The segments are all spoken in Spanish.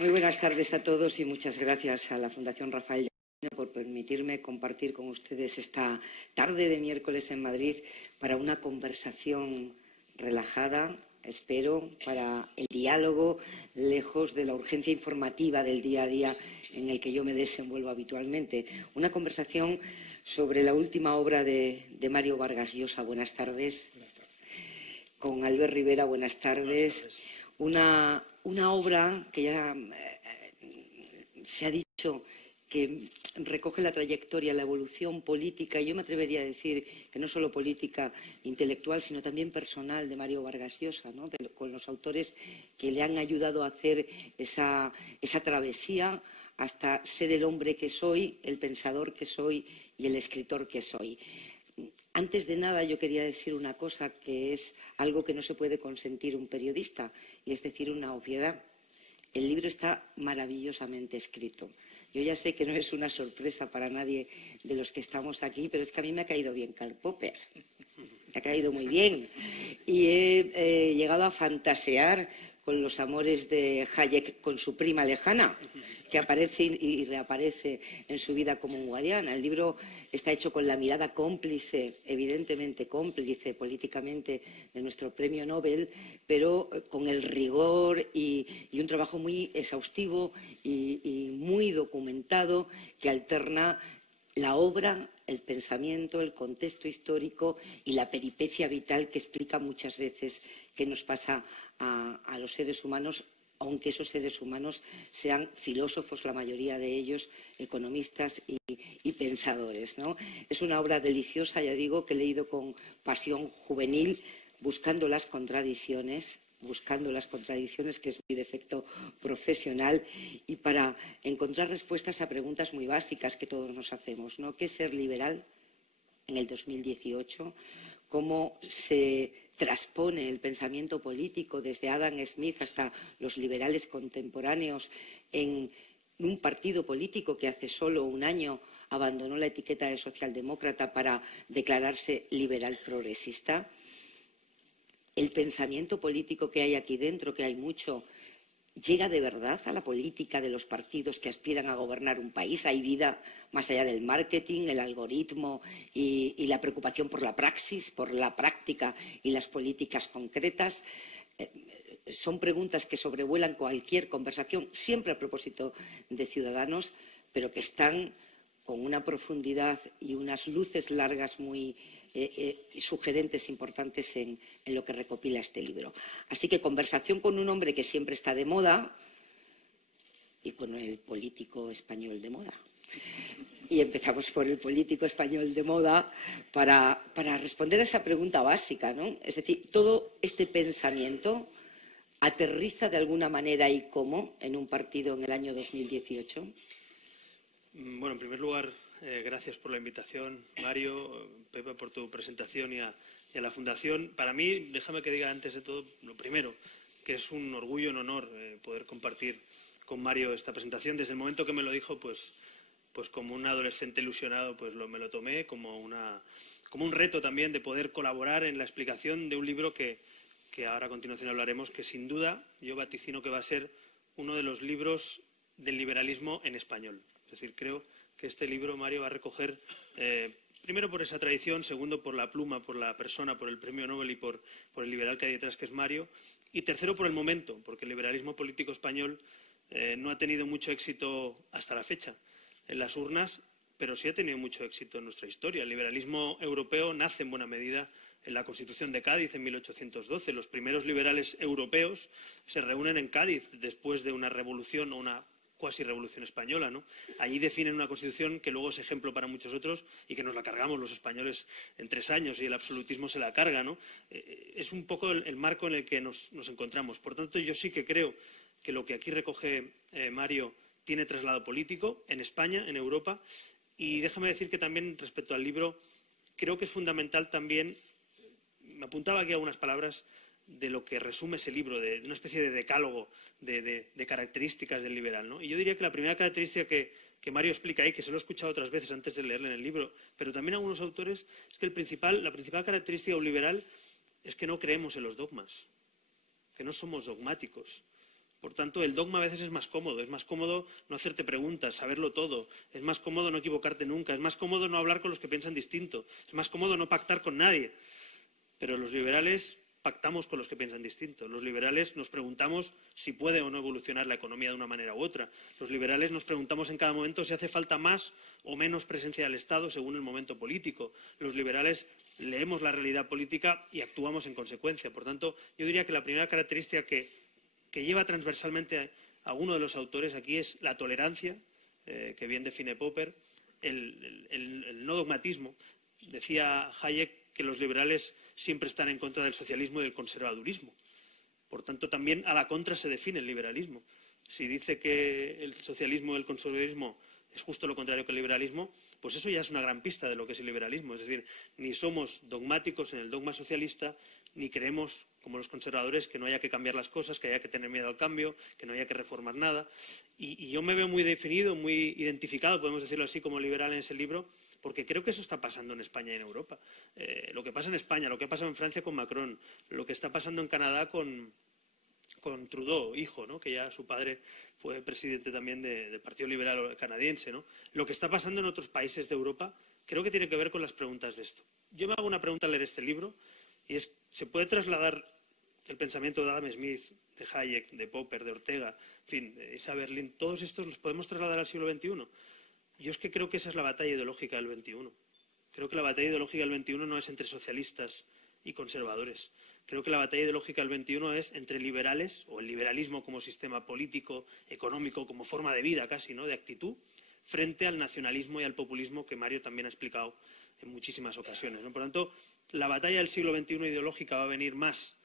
Muy buenas tardes a todos y muchas gracias a la Fundación Rafael Llanos por permitirme compartir con ustedes esta tarde de miércoles en Madrid para una conversación relajada, espero, para el diálogo, lejos de la urgencia informativa del día a día en el que yo me desenvuelvo habitualmente. Una conversación sobre la última obra de Mario Vargas Llosa. Buenas tardes. Buenas tardes. Con Albert Rivera, buenas tardes. Buenas tardes. Una obra que ya se ha dicho que recoge la trayectoria, la evolución política, y yo me atrevería a decir que no solo política, intelectual, sino también personal de Mario Vargas Llosa, ¿no? Con los autores que le han ayudado a hacer esa travesía hasta ser el hombre que soy, el pensador que soy y el escritor que soy. Antes de nada, yo quería decir una cosa que es algo que no se puede consentir un periodista, y es decir, una obviedad. El libro está maravillosamente escrito. Yo ya sé que no es una sorpresa para nadie de los que estamos aquí, pero es que a mí me ha caído bien Karl Popper. Me ha caído muy bien. Y he llegado a fantasear con los amores de Hayek con su prima lejana, que aparece y reaparece en su vida como un guardián. El libro está hecho con la mirada cómplice, evidentemente cómplice políticamente, de nuestro premio Nobel, pero con el rigor y un trabajo muy exhaustivo y muy documentado que alterna la obra, el pensamiento, el contexto histórico y la peripecia vital que explica muchas veces qué nos pasa a los seres humanos, aunque esos seres humanos sean filósofos, la mayoría de ellos economistas y pensadores, ¿no? Es una obra deliciosa, ya digo, que he leído con pasión juvenil, buscando las contradicciones, que es mi defecto profesional, y para encontrar respuestas a preguntas muy básicas que todos nos hacemos, ¿no? ¿Qué es ser liberal en el 2018? ¿Cómo se transpone el pensamiento político desde Adam Smith hasta los liberales contemporáneos en un partido político que hace solo un año abandonó la etiqueta de socialdemócrata para declararse liberal progresista? El pensamiento político que hay aquí dentro, que hay mucho, ¿llega de verdad a la política de los partidos que aspiran a gobernar un país? ¿Hay vida más allá del marketing, el algoritmo y la preocupación por la praxis, por la práctica y las políticas concretas? Son preguntas que sobrevuelan cualquier conversación, siempre a propósito de Ciudadanos, pero que están con una profundidad y unas luces largas muy sugerentes, importantes en lo que recopila este libro. Así que conversación con un hombre que siempre está de moda y con el político español de moda. Y empezamos por el político español de moda para responder a esa pregunta básica, ¿no? Es decir, todo este pensamiento aterriza de alguna manera y cómo en un partido en el año 2018. Bueno, en primer lugar, gracias por la invitación, Mario, Pepe, por tu presentación y a la Fundación. Para mí, déjame que diga antes de todo, lo primero, que es un orgullo, un honor poder compartir con Mario esta presentación. Desde el momento que me lo dijo, pues como un adolescente ilusionado, pues me lo tomé como un reto también de poder colaborar en la explicación de un libro que ahora a continuación hablaremos, que sin duda yo vaticino que va a ser uno de los libros del liberalismo en español. Es decir, creo que este libro, Mario, va a recoger, primero por esa tradición, segundo por la pluma, por la persona, por el premio Nobel y por el liberal que hay detrás, que es Mario, y tercero por el momento, porque el liberalismo político español no ha tenido mucho éxito hasta la fecha en las urnas, pero sí ha tenido mucho éxito en nuestra historia. El liberalismo europeo nace en buena medida en la Constitución de Cádiz en 1812. Los primeros liberales europeos se reúnen en Cádiz después de una revolución o una cuasi revolución española, ¿no? Allí definen una constitución que luego es ejemplo para muchos otros y que nos la cargamos los españoles en 3 años y el absolutismo se la carga, ¿no? Es un poco el marco en el que nos encontramos. Por tanto, yo sí que creo que lo que aquí recoge Mario tiene traslado político en España, en Europa, y déjame decir que también respecto al libro creo que es fundamental también, me apuntaba aquí algunas palabras de lo que resume ese libro, de una especie de decálogo de características del liberal, ¿no? Y yo diría que la primera característica que Mario explica ahí, que se lo he escuchado otras veces antes de leerle en el libro, pero también algunos autores, es que la principal característica de un liberal es que no creemos en los dogmas, que no somos dogmáticos. Por tanto, el dogma a veces es más cómodo no hacerte preguntas, saberlo todo, es más cómodo no equivocarte nunca, es más cómodo no hablar con los que piensan distinto, es más cómodo no pactar con nadie. Pero los liberales pactamos con los que piensan distinto. Los liberales nos preguntamos si puede o no evolucionar la economía de una manera u otra. Los liberales nos preguntamos en cada momento si hace falta más o menos presencia del Estado según el momento político. Los liberales leemos la realidad política y actuamos en consecuencia. Por tanto, yo diría que la primera característica que lleva transversalmente a uno de los autores aquí es la tolerancia, que bien define Popper, el no dogmatismo. Decía Hayek que los liberales siempre están en contra del socialismo y del conservadurismo. Por tanto, también a la contra se define el liberalismo. Si dice que el socialismo y el conservadurismo es justo lo contrario que el liberalismo, pues eso ya es una gran pista de lo que es el liberalismo. Es decir, ni somos dogmáticos en el dogma socialista, ni creemos, como los conservadores, que no haya que cambiar las cosas, que haya que tener miedo al cambio, que no haya que reformar nada. Y yo me veo muy definido, muy identificado, podemos decirlo así, como liberal en ese libro, porque creo que eso está pasando en España y en Europa. Lo que pasa en España, lo que ha pasado en Francia con Macron, lo que está pasando en Canadá con Trudeau, hijo, ¿no? Que ya su padre fue presidente también del Partido Liberal canadiense, ¿no? Lo que está pasando en otros países de Europa creo que tiene que ver con las preguntas de esto. Yo me hago una pregunta al leer este libro y es, ¿se puede trasladar el pensamiento de Adam Smith, de Hayek, de Popper, de Ortega, en fin, de Isaiah Berlin, todos estos los podemos trasladar al siglo XXI? Yo es que creo que esa es la batalla ideológica del XXI. Creo que la batalla ideológica del XXI no es entre socialistas y conservadores. Creo que la batalla ideológica del XXI es entre liberales, o el liberalismo como sistema político, económico, como forma de vida casi, ¿no?, de actitud, frente al nacionalismo y al populismo que Mario también ha explicado en muchísimas ocasiones, ¿no? Por tanto, la batalla del siglo XXI ideológica va a venir más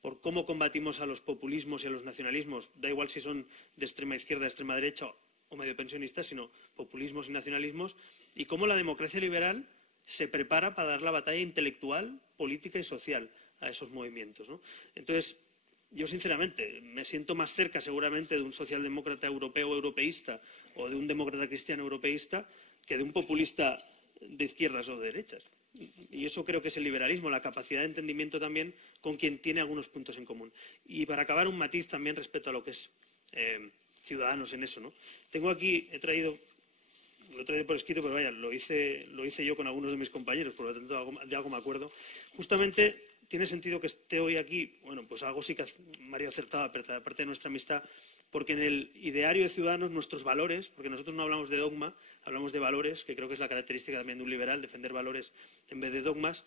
por cómo combatimos a los populismos y a los nacionalismos, da igual si son de extrema izquierda, de extrema derecha o medio pensionistas, sino populismos y nacionalismos, y cómo la democracia liberal se prepara para dar la batalla intelectual, política y social a esos movimientos, ¿no? Entonces, yo sinceramente me siento más cerca seguramente de un socialdemócrata europeo europeísta o de un demócrata cristiano europeísta que de un populista de izquierdas o de derechas. Y eso creo que es el liberalismo, la capacidad de entendimiento también con quien tiene algunos puntos en común. Y para acabar, un matiz también respecto a lo que es Ciudadanos en eso, ¿no? Tengo aquí, lo he traído por escrito, pero vaya, lo hice yo con algunos de mis compañeros, por lo tanto de algo me acuerdo. Justamente tiene sentido que esté hoy aquí, bueno, pues algo sí que Mario acertaba, aparte de nuestra amistad, porque en el ideario de Ciudadanos nuestros valores, porque nosotros no hablamos de dogma, hablamos de valores, que creo que es la característica también de un liberal, defender valores en vez de dogmas,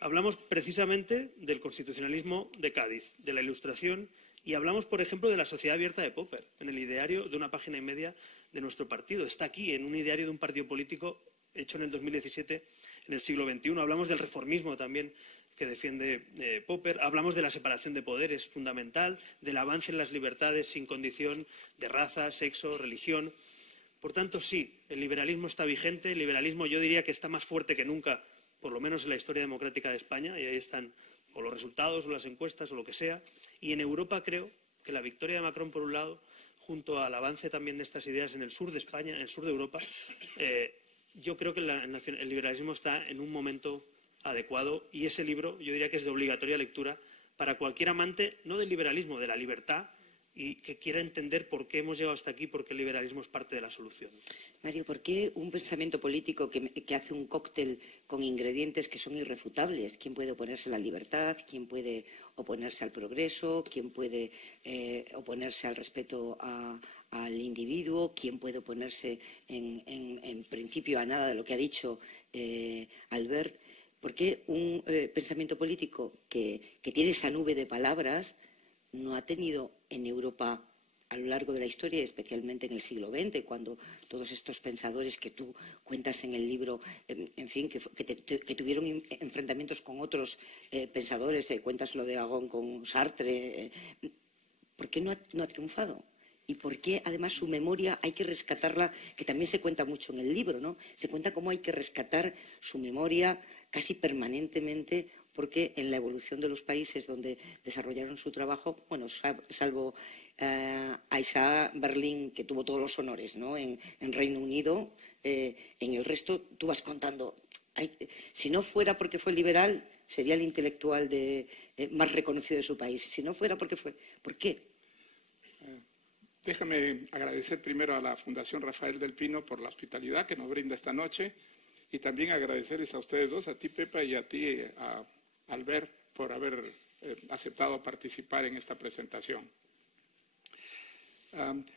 hablamos precisamente del constitucionalismo de Cádiz, de la Ilustración, y hablamos, por ejemplo, de la sociedad abierta de Popper, en el ideario de una página y media de nuestro partido. Está aquí, en un ideario de un partido político hecho en el 2017, en el siglo XXI. Hablamos del reformismo también que defiende Popper. Hablamos de la separación de poderes fundamental, del avance en las libertades sin condición de raza, sexo, religión. Por tanto, sí, el liberalismo está vigente. El liberalismo yo diría que está más fuerte que nunca, por lo menos en la historia democrática de España, y ahí están o los resultados o las encuestas o lo que sea. Y en Europa creo que la victoria de Macron, por un lado, junto al avance también de estas ideas en el sur de España, en el sur de Europa, yo creo que el liberalismo está en un momento adecuado y ese libro yo diría que es de obligatoria lectura para cualquier amante, no del liberalismo, de la libertad, y que quiera entender por qué hemos llegado hasta aquí, porque el liberalismo es parte de la solución. Mario, ¿por qué un pensamiento político que hace un cóctel con ingredientes que son irrefutables? ¿Quién puede oponerse a la libertad? ¿Quién puede oponerse al progreso? ¿Quién puede oponerse al respeto al individuo? ¿Quién puede oponerse en principio a nada de lo que ha dicho Albert? ¿Por qué un pensamiento político que tiene esa nube de palabras no ha tenido en Europa a lo largo de la historia, especialmente en el siglo XX, cuando todos estos pensadores que tú cuentas en el libro, en fin, que tuvieron enfrentamientos con otros pensadores, cuentas lo de Agón con Sartre, ¿por qué no ha triunfado? Y por qué, además, su memoria hay que rescatarla, que también se cuenta mucho en el libro, ¿no? Se cuenta cómo hay que rescatar su memoria casi permanentemente, porque en la evolución de los países donde desarrollaron su trabajo, bueno, salvo a Isaiah Berlin, que tuvo todos los honores, ¿no?, en Reino Unido, en el resto tú vas contando. Si no fuera porque fue liberal, sería el intelectual más reconocido de su país. Si no fuera porque fue... ¿Por qué? Déjame agradecer primero a la Fundación Rafael del Pino por la hospitalidad que nos brinda esta noche y también agradecerles a ustedes dos, a ti, Pepa, y a ti, a Albert, por haber aceptado participar en esta presentación.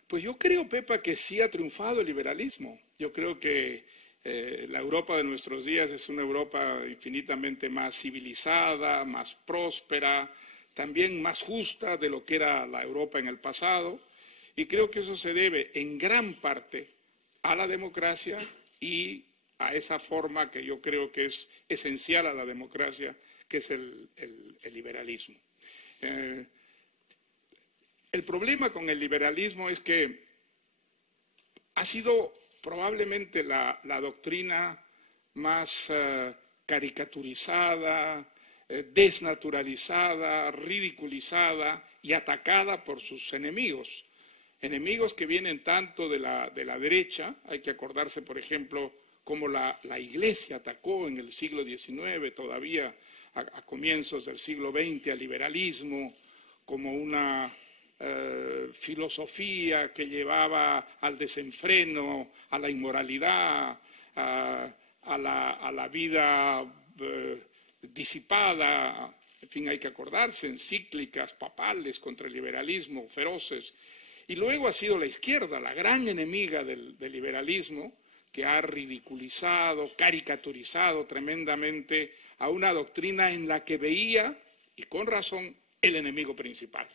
Pues yo creo, Pepa, que sí ha triunfado el liberalismo. Yo creo que la Europa de nuestros días es una Europa infinitamente más civilizada, más próspera, también más justa de lo que era la Europa en el pasado. Y creo que eso se debe en gran parte a la democracia y a esa forma que yo creo que es esencial a la democracia, que es el liberalismo. El problema con el liberalismo es que ha sido probablemente la doctrina más caricaturizada, desnaturalizada, ridiculizada y atacada por sus enemigos. Enemigos que vienen tanto de la derecha, hay que acordarse, por ejemplo, cómo la Iglesia atacó en el siglo XIX, todavía a comienzos del siglo XX, al liberalismo, como una filosofía que llevaba al desenfreno, a la inmoralidad, a la vida disipada. En fin, hay que acordarse, encíclicas papales contra el liberalismo, feroces. Y luego ha sido la izquierda, la gran enemiga del liberalismo, que ha ridiculizado, caricaturizado tremendamente a una doctrina en la que veía, y con razón, el enemigo principal.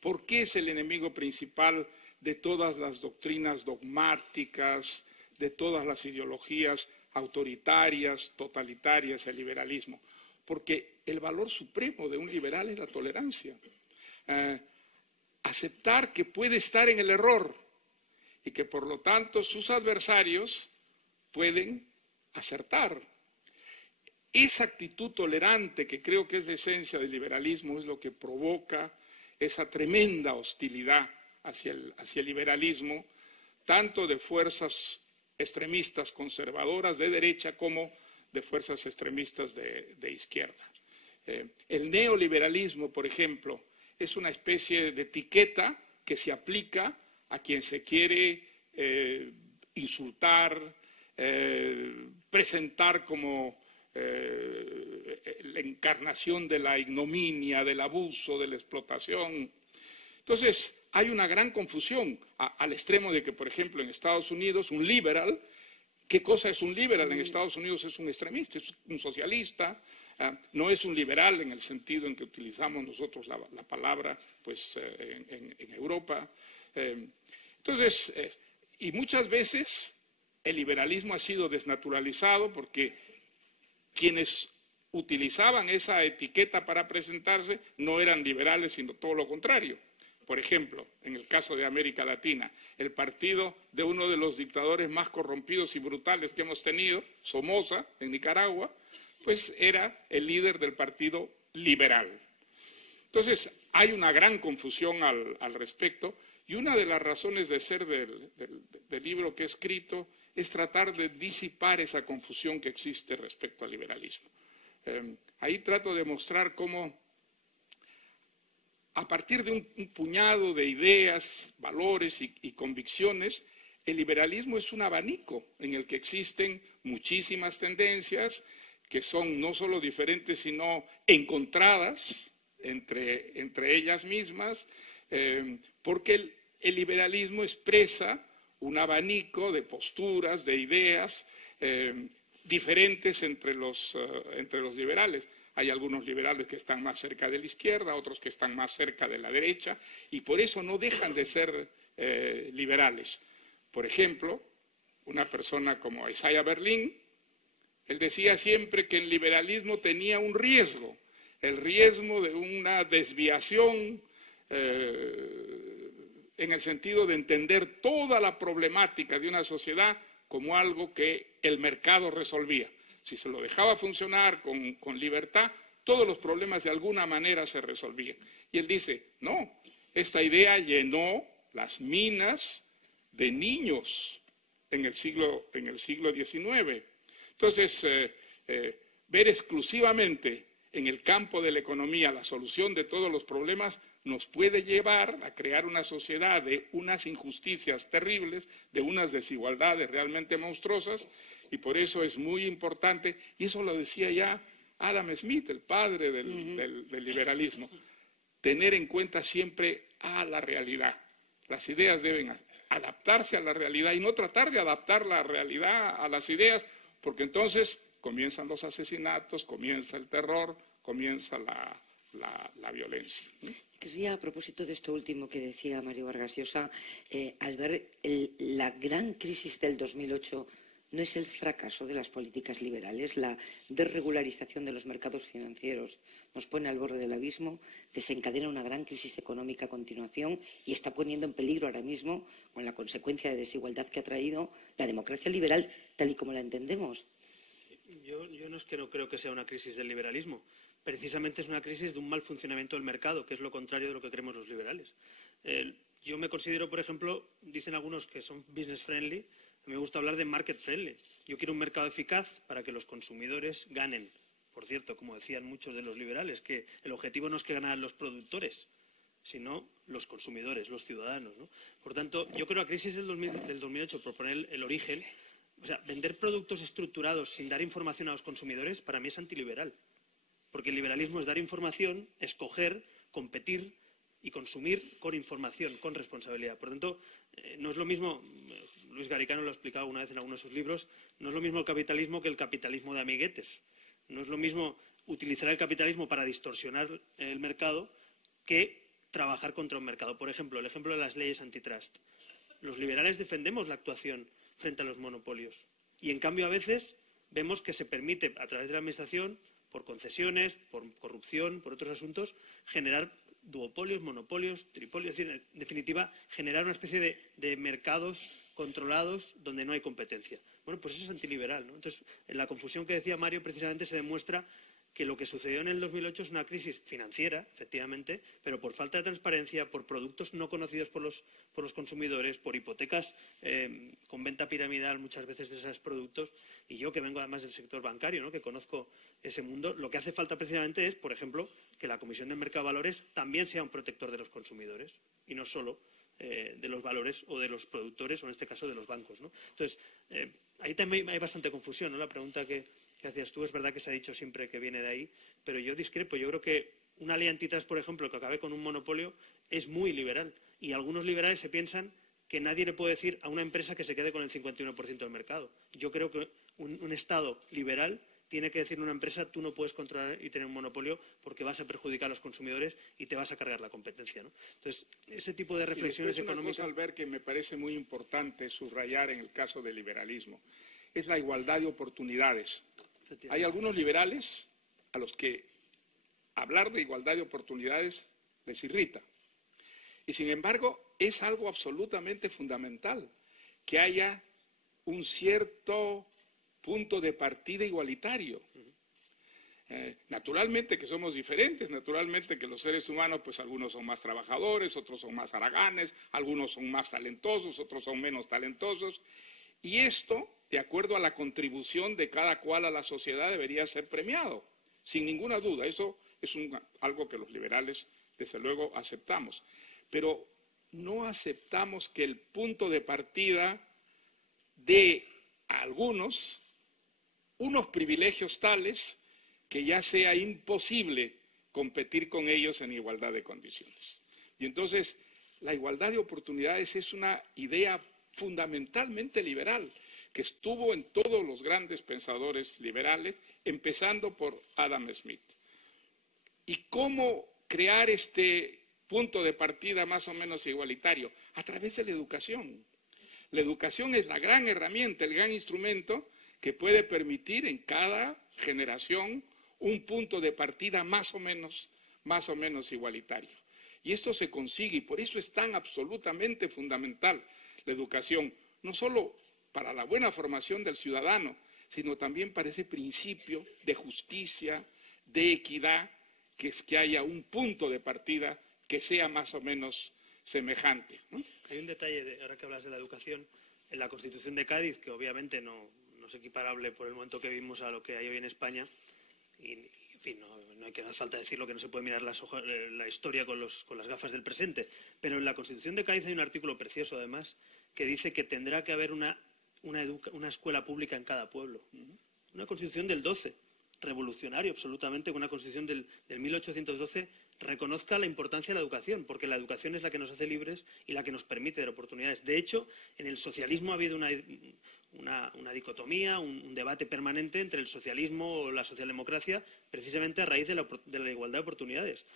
¿Por qué es el enemigo principal de todas las doctrinas dogmáticas, de todas las ideologías autoritarias, totalitarias, el liberalismo? Porque el valor supremo de un liberal es la tolerancia. Aceptar que puede estar en el error y que por lo tanto sus adversarios pueden acertar. Esa actitud tolerante, que creo que es la esencia del liberalismo, es lo que provoca esa tremenda hostilidad hacia el liberalismo, tanto de fuerzas extremistas conservadoras de derecha como de fuerzas extremistas de izquierda. El neoliberalismo, por ejemplo, es una especie de etiqueta que se aplica a quien se quiere insultar, presentar como la encarnación de la ignominia, del abuso, de la explotación. Entonces, hay una gran confusión al extremo de que, por ejemplo, en Estados Unidos, un liberal, ¿qué cosa es un liberal? En Estados Unidos es un extremista, es un socialista, no es un liberal en el sentido en que utilizamos nosotros la palabra pues, en Europa. Entonces, y muchas veces el liberalismo ha sido desnaturalizado porque quienes utilizaban esa etiqueta para presentarse no eran liberales, sino todo lo contrario. Por ejemplo, en el caso de América Latina, el partido de uno de los dictadores más corrompidos y brutales que hemos tenido, Somoza, en Nicaragua, pues era el líder del partido liberal. Entonces, hay una gran confusión al respecto, y una de las razones de ser del libro que he escrito es tratar de disipar esa confusión que existe respecto al liberalismo. Ahí trato de mostrar cómo, a partir de un puñado de ideas, valores y convicciones, el liberalismo es un abanico en el que existen muchísimas tendencias que son no solo diferentes, sino encontradas entre ellas mismas, porque el liberalismo expresa un abanico de posturas, de ideas diferentes entre los liberales. Hay algunos liberales que están más cerca de la izquierda, otros que están más cerca de la derecha, y por eso no dejan de ser liberales. Por ejemplo, una persona como Isaiah Berlin, él decía siempre que el liberalismo tenía un riesgo, el riesgo de una desviación en el sentido de entender toda la problemática de una sociedad como algo que el mercado resolvía. Si se lo dejaba funcionar con libertad, todos los problemas de alguna manera se resolvían. Y él dice, no, esta idea llenó las minas de niños en el siglo XIX. Entonces, ver exclusivamente en el campo de la economía la solución de todos los problemas, nos puede llevar a crear una sociedad de unas injusticias terribles, de unas desigualdades realmente monstruosas, y por eso es muy importante, y eso lo decía ya Adam Smith, el padre del liberalismo, tener en cuenta siempre a la realidad. Las ideas deben adaptarse a la realidad y no tratar de adaptar la realidad a las ideas, porque entonces comienzan los asesinatos, comienza el terror, comienza la violencia. Querría, a propósito de esto último que decía Mario Vargas Llosa, al ver la gran crisis del 2008, ¿no es el fracaso de las políticas liberales, la desregularización de los mercados financieros nos pone al borde del abismo, desencadena una gran crisis económica a continuación y está poniendo en peligro ahora mismo, con la consecuencia de desigualdad que ha traído, la democracia liberal tal y como la entendemos? Yo no es que no creo que sea una crisis del liberalismo. Precisamente es una crisis de un mal funcionamiento del mercado, que es lo contrario de lo que creemos los liberales. Yo me considero, por ejemplo, dicen algunos que son business friendly, me gusta hablar de market friendly. Yo quiero un mercado eficaz para que los consumidores ganen. Por cierto, como decían muchos de los liberales, que el objetivo no es que ganen los productores, sino los consumidores, los ciudadanos, ¿no? Por tanto, yo creo que la crisis del 2008, por poner el origen, o sea, vender productos estructurados sin dar información a los consumidores, para mí es antiliberal. Porque el liberalismo es dar información, escoger, competir y consumir con información, con responsabilidad. Por tanto, no es lo mismo, Luis Garicano lo ha explicado una vez en alguno de sus libros, no es lo mismo el capitalismo que el capitalismo de amiguetes. No es lo mismo utilizar el capitalismo para distorsionar el mercado que trabajar contra un mercado. Por ejemplo, el ejemplo de las leyes antitrust. Los liberales defendemos la actuación frente a los monopolios y, en cambio, a veces vemos que se permite, a través de la administración, por concesiones, por corrupción, por otros asuntos, generar duopolios, monopolios, tripolios, es decir, en definitiva, generar una especie de mercados controlados donde no hay competencia. Bueno, pues eso es antiliberal, ¿no? Entonces, en la confusión que decía Mario, precisamente se demuestra que lo que sucedió en el 2008 es una crisis financiera, efectivamente, pero por falta de transparencia, por productos no conocidos por los consumidores, por hipotecas con venta piramidal muchas veces de esos productos. Y yo, que vengo además del sector bancario, ¿no?, que conozco ese mundo, lo que hace falta precisamente es, por ejemplo, que la Comisión del Mercado de Valores también sea un protector de los consumidores y no solo de los valores o de los productores, o en este caso de los bancos, ¿no? Entonces, ahí también hay bastante confusión, ¿no? La pregunta que hacías tú, es verdad que se ha dicho siempre que viene de ahí, pero yo discrepo. Yo creo que una ley antitrust, por ejemplo, que acabe con un monopolio, es muy liberal. Y algunos liberales se piensan que nadie le puede decir a una empresa que se quede con el 51% del mercado. Yo creo que un Estado liberal tiene que decir a una empresa: tú no puedes controlar y tener un monopolio porque vas a perjudicar a los consumidores y te vas a cargar la competencia, ¿no? Entonces, ese tipo de reflexiones económicas. Una cosa, Albert, que me parece muy importante subrayar en el caso del liberalismo es la igualdad de oportunidades. Hay algunos liberales a los que hablar de igualdad de oportunidades les irrita. Y, sin embargo, es algo absolutamente fundamental que haya un cierto punto de partida igualitario. Naturalmente que somos diferentes, naturalmente que los seres humanos, pues algunos son más trabajadores, otros son más haraganes, algunos son más talentosos, otros son menos talentosos. Y esto, de acuerdo a la contribución de cada cual a la sociedad, debería ser premiado, sin ninguna duda. Eso es algo que los liberales, desde luego, aceptamos. Pero no aceptamos que el punto de partida dé a algunos unos privilegios tales que ya sea imposible competir con ellos en igualdad de condiciones. Y entonces, la igualdad de oportunidades es una idea fundamentalmente liberal, que estuvo en todos los grandes pensadores liberales, empezando por Adam Smith. ¿Y cómo crear este punto de partida más o menos igualitario? A través de la educación. La educación es la gran herramienta, el gran instrumento que puede permitir en cada generación un punto de partida más o menos igualitario. Y esto se consigue, y por eso es tan absolutamente fundamental la educación, no solo para la buena formación del ciudadano, sino también para ese principio de justicia, de equidad, que es que haya un punto de partida que sea más o menos semejante, ¿no? Hay un detalle, ahora que hablas de la educación, en la Constitución de Cádiz, que obviamente no es equiparable por el momento que vivimos a lo que hay hoy en España, y en fin, no hace falta decirlo que no se puede mirar la historia con las gafas del presente, pero en la Constitución de Cádiz hay un artículo precioso, además, que dice que tendrá que haber una escuela pública en cada pueblo. Una Constitución del 12, revolucionario absolutamente, una Constitución del 1812 reconozca la importancia de la educación, porque la educación es la que nos hace libres y la que nos permite dar oportunidades. De hecho, en el socialismo ha habido una dicotomía, un debate permanente entre el socialismo o la socialdemocracia, precisamente a raíz de la igualdad de oportunidades.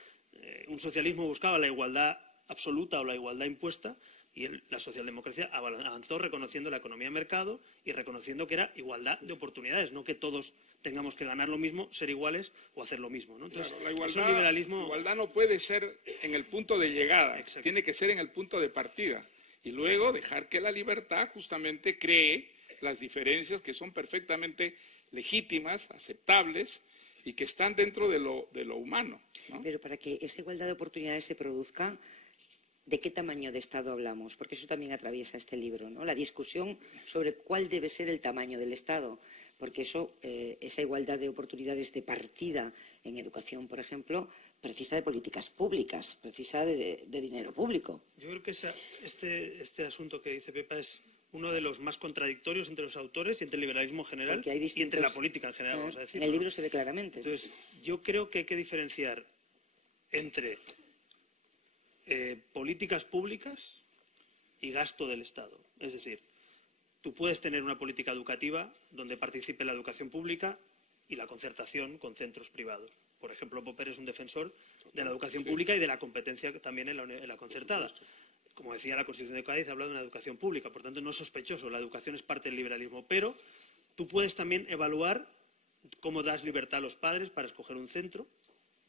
Un socialismo buscaba la igualdad absoluta o la igualdad impuesta, y la socialdemocracia avanzó reconociendo la economía de mercado y reconociendo que era igualdad de oportunidades, no que todos tengamos que ganar lo mismo, ser iguales o hacer lo mismo, ¿no? Entonces, claro, la igualdad no puede ser en el punto de llegada, exacto, tiene que ser en el punto de partida. Y luego dejar que la libertad justamente cree las diferencias que son perfectamente legítimas, aceptables y que están dentro de lo humano, ¿no? Pero para que esa igualdad de oportunidades se produzca, ¿de qué tamaño de Estado hablamos? Porque eso también atraviesa este libro, ¿no? La discusión sobre cuál debe ser el tamaño del Estado, porque esa igualdad de oportunidades de partida en educación, por ejemplo, precisa de políticas públicas, precisa de dinero público. Yo creo que este asunto que dice Pepa es uno de los más contradictorios entre los autores y entre el liberalismo general y entre la política en general, vamos a decir. En el libro se ve claramente. Entonces, yo creo que hay que diferenciar entre políticas públicas y gasto del Estado. Es decir, tú puedes tener una política educativa donde participe la educación pública y la concertación con centros privados. Por ejemplo, Popper es un defensor de la educación pública y de la competencia también en la concertada. Como decía la Constitución de Cádiz, habla de una educación pública, por tanto no es sospechoso, la educación es parte del liberalismo, pero tú puedes también evaluar cómo das libertad a los padres para escoger un centro,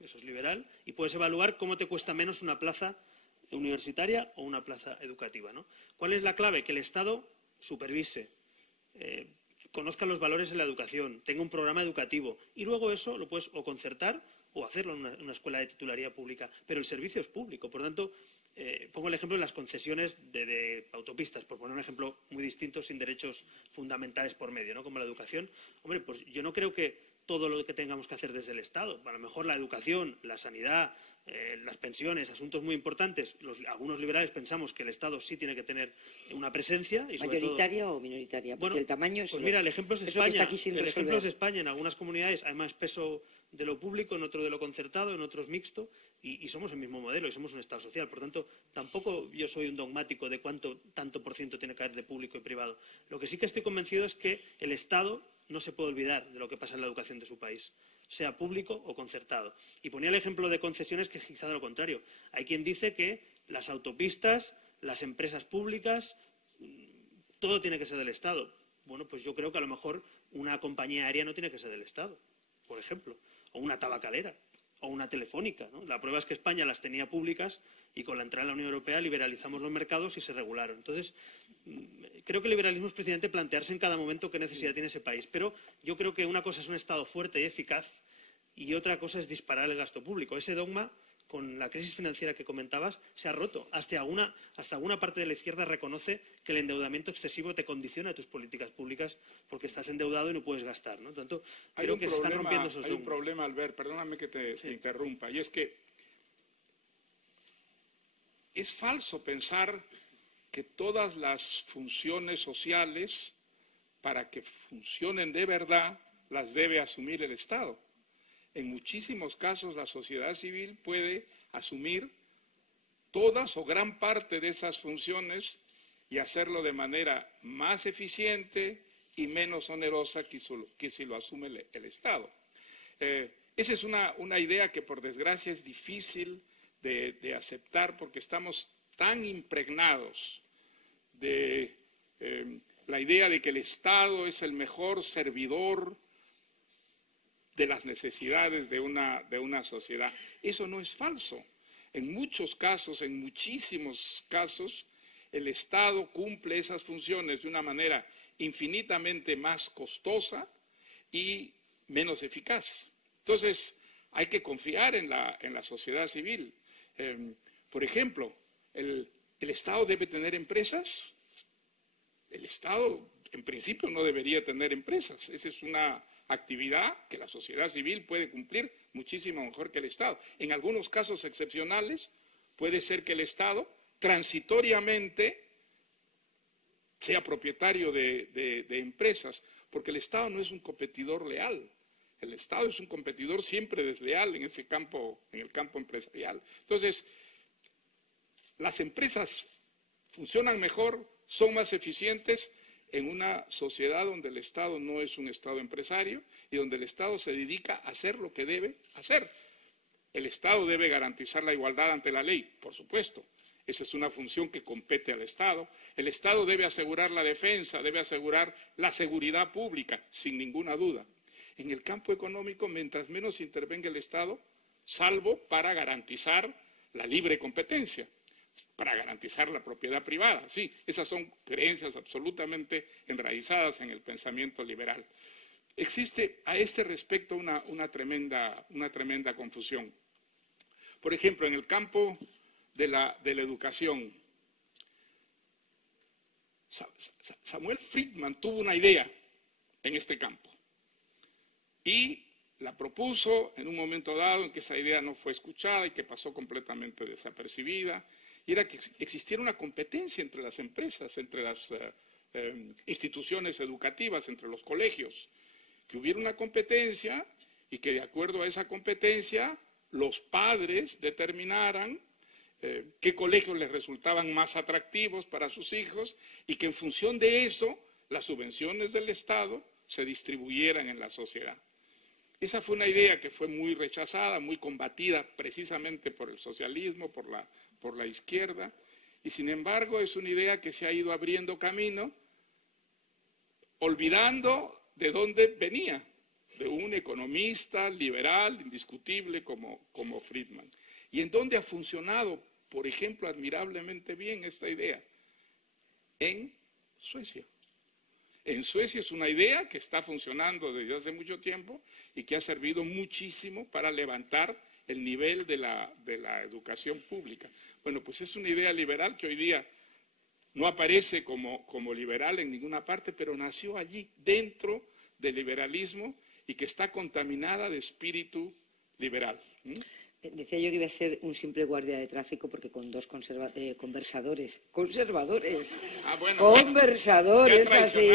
eso es liberal, y puedes evaluar cómo te cuesta menos una plaza universitaria o una plaza educativa, ¿no? ¿Cuál es la clave? Que el Estado supervise, conozca los valores de la educación, tenga un programa educativo y luego eso lo puedes o concertar o hacerlo en una escuela de titularidad pública, pero el servicio es público. Por tanto, pongo el ejemplo de las concesiones de autopistas, por poner un ejemplo muy distinto, sin derechos fundamentales por medio, ¿no? Como la educación. Hombre, pues yo no creo que todo lo que tengamos que hacer desde el Estado. A lo mejor la educación, la sanidad, las pensiones, asuntos muy importantes. Algunos liberales pensamos que el Estado sí tiene que tener una presencia. Y sobre ¿mayoritaria todo, o minoritaria? Porque bueno, el tamaño es pues mira, el ejemplo es España. El ejemplo es España. En algunas comunidades hay más peso de lo público, en otro de lo concertado, en otros mixto, y somos el mismo modelo y somos un Estado social. Por tanto, tampoco yo soy un dogmático de tanto por ciento tiene que haber de público y privado. Lo que sí que estoy convencido es que el Estado no se puede olvidar de lo que pasa en la educación de su país, sea público o concertado. Y ponía el ejemplo de concesiones, que es quizá de lo contrario. Hay quien dice que las autopistas, las empresas públicas, todo tiene que ser del Estado. Bueno, pues yo creo que a lo mejor una compañía aérea no tiene que ser del Estado, por ejemplo, o una tabacalera, o una telefónica, ¿no? La prueba es que España las tenía públicas y con la entrada en la Unión Europea liberalizamos los mercados y se regularon. Entonces, creo que el liberalismo es precisamente plantearse en cada momento qué necesidad tiene ese país. Pero yo creo que una cosa es un Estado fuerte y eficaz y otra cosa es disparar el gasto público. Ese dogma, con la crisis financiera que comentabas, se ha roto. Hasta alguna parte de la izquierda reconoce que el endeudamiento excesivo te condiciona tus políticas públicas porque estás endeudado y no puedes gastar, ¿no? Por tanto, creo que se están rompiendo esos dogmas. Hay un problema, Albert, perdóname que te interrumpa, y es que es falso pensar que todas las funciones sociales, para que funcionen de verdad, las debe asumir el Estado. En muchísimos casos la sociedad civil puede asumir todas o gran parte de esas funciones y hacerlo de manera más eficiente y menos onerosa que si lo asume el Estado. Esa es una idea que por desgracia es difícil de aceptar porque estamos tan impregnados de la idea de que el Estado es el mejor servidor de las necesidades de una sociedad. Eso no es falso. En muchos casos, en muchísimos casos, el Estado cumple esas funciones de una manera infinitamente más costosa y menos eficaz. Entonces, hay que confiar en la sociedad civil. Por ejemplo, ¿el Estado debe tener empresas? El Estado, en principio, no debería tener empresas. Esa es una actividad que la sociedad civil puede cumplir muchísimo mejor que el Estado. En algunos casos excepcionales puede ser que el Estado transitoriamente sea propietario de empresas, porque el Estado no es un competidor leal. El Estado es un competidor siempre desleal en ese campo, en el campo empresarial. Entonces, las empresas funcionan mejor, son más eficientes en una sociedad donde el Estado no es un Estado empresario y donde el Estado se dedica a hacer lo que debe hacer. El Estado debe garantizar la igualdad ante la ley, por supuesto. Esa es una función que compete al Estado. El Estado debe asegurar la defensa, debe asegurar la seguridad pública, sin ninguna duda. En el campo económico, mientras menos intervenga el Estado, salvo para garantizar la libre competencia, para garantizar la propiedad privada. Sí, esas son creencias absolutamente enraizadas en el pensamiento liberal. Existe a este respecto una tremenda confusión. Por ejemplo, en el campo de la educación, Samuel Friedman tuvo una idea en este campo y la propuso en un momento dado en que esa idea no fue escuchada y que pasó completamente desapercibida, y era que existiera una competencia entre las empresas, entre las instituciones educativas, entre los colegios, que hubiera una competencia y que de acuerdo a esa competencia los padres determinaran qué colegios les resultaban más atractivos para sus hijos y que en función de eso las subvenciones del Estado se distribuyeran en la sociedad. Esa fue una idea que fue muy rechazada, muy combatida precisamente por el socialismo, por la izquierda, y sin embargo es una idea que se ha ido abriendo camino, olvidando de dónde venía, de un economista liberal, indiscutible como Friedman. ¿Y en dónde ha funcionado, por ejemplo, admirablemente bien esta idea? En Suecia. En Suecia es una idea que está funcionando desde hace mucho tiempo y que ha servido muchísimo para levantar el nivel de la educación pública. Bueno, pues es una idea liberal que hoy día no aparece como liberal en ninguna parte, pero nació allí, dentro del liberalismo, y que está contaminada de espíritu liberal. Decía yo que iba a ser un simple guardia de tráfico porque con dos conversadores así,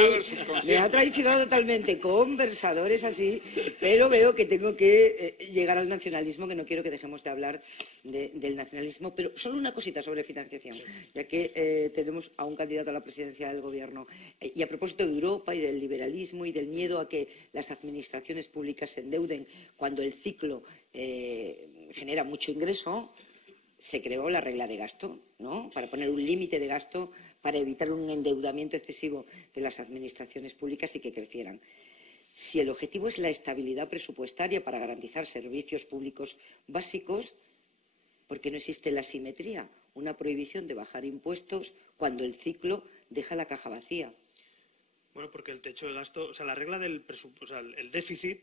me ha traicionado totalmente, conversadores así, pero veo que tengo que llegar al nacionalismo, que no quiero que dejemos de hablar del nacionalismo, pero solo una cosita sobre financiación, ya que tenemos a un candidato a la presidencia del gobierno, y a propósito de Europa y del liberalismo y del miedo a que las administraciones públicas se endeuden cuando el ciclo genera mucho ingreso, se creó la regla de gasto, ¿no? Para poner un límite de gasto, para evitar un endeudamiento excesivo de las administraciones públicas y que crecieran. Si el objetivo es la estabilidad presupuestaria para garantizar servicios públicos básicos, ¿por qué no existe la simetría? Una prohibición de bajar impuestos cuando el ciclo deja la caja vacía. Bueno, porque el techo de gasto, o sea, la regla del presupuesto, o sea, el déficit,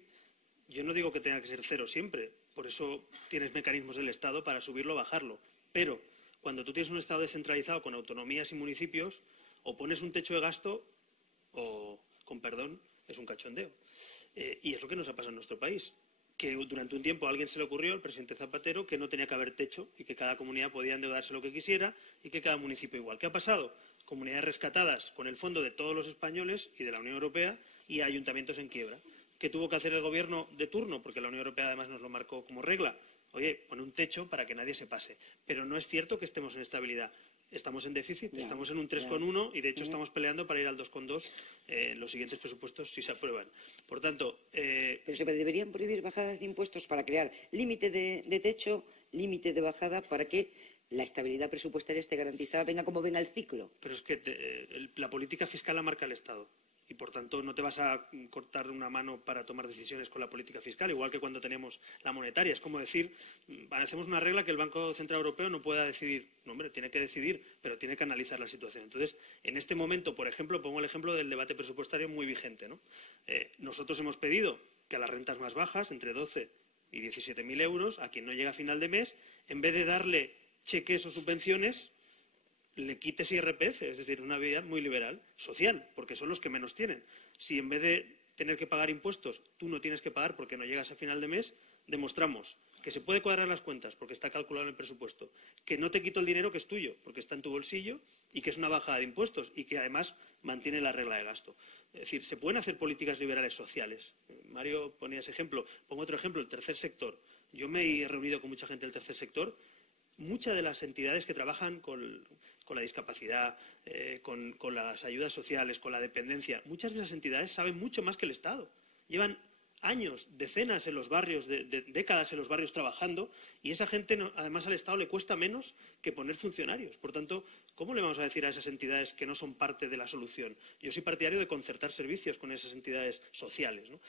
yo no digo que tenga que ser cero siempre, por eso tienes mecanismos del Estado para subirlo o bajarlo, pero cuando tú tienes un Estado descentralizado con autonomías y municipios, o pones un techo de gasto o, con perdón, es un cachondeo. Y es lo que nos ha pasado en nuestro país, que durante un tiempo a alguien se le ocurrió, el presidente Zapatero, que no tenía que haber techo y que cada comunidad podía endeudarse lo que quisiera y que cada municipio igual. ¿Qué ha pasado? Comunidades rescatadas con el fondo de todos los españoles y de la Unión Europea y ayuntamientos en quiebra. ¿Qué tuvo que hacer el gobierno de turno? Porque la Unión Europea además nos lo marcó como regla. Oye, pone un techo para que nadie se pase. Pero no es cierto que estemos en estabilidad. Estamos en déficit, estamos en un 3,1 y de hecho estamos peleando para ir al 2,2 en los siguientes presupuestos si se aprueban. Por tanto... Pero se deberían prohibir bajadas de impuestos para crear límite de techo, límite de bajada, para que la estabilidad presupuestaria esté garantizada, venga como venga el ciclo. Pero es que la política fiscal la marca el Estado. Y, por tanto, no te vas a cortar una mano para tomar decisiones con la política fiscal, igual que cuando tenemos la monetaria. Es como decir, hacemos una regla que el Banco Central Europeo no pueda decidir. No, hombre, tiene que decidir, pero tiene que analizar la situación. Entonces, en este momento, por ejemplo, pongo el ejemplo del debate presupuestario muy vigente, ¿no? Nosotros hemos pedido que a las rentas más bajas, entre 12 y 17.000 euros, a quien no llega a final de mes, en vez de darle cheques o subvenciones, le quites IRPF, es decir, una medida muy liberal, social, porque son los que menos tienen. Si en vez de tener que pagar impuestos, tú no tienes que pagar porque no llegas a final de mes, demostramos que se puede cuadrar las cuentas porque está calculado en el presupuesto, que no te quito el dinero que es tuyo porque está en tu bolsillo y que es una bajada de impuestos y que además mantiene la regla de gasto. Es decir, se pueden hacer políticas liberales sociales. Mario ponía ese ejemplo. Pongo otro ejemplo, el tercer sector. Yo me he reunido con mucha gente del tercer sector. Muchas de las entidades que trabajan con la discapacidad, con las ayudas sociales, con la dependencia, muchas de esas entidades saben mucho más que el Estado. Llevan años, decenas en los barrios, décadas en los barrios trabajando, y esa gente, además, al Estado le cuesta menos que poner funcionarios. Por tanto, ¿cómo le vamos a decir a esas entidades que no son parte de la solución? Yo soy partidario de concertar servicios con esas entidades sociales, ¿no?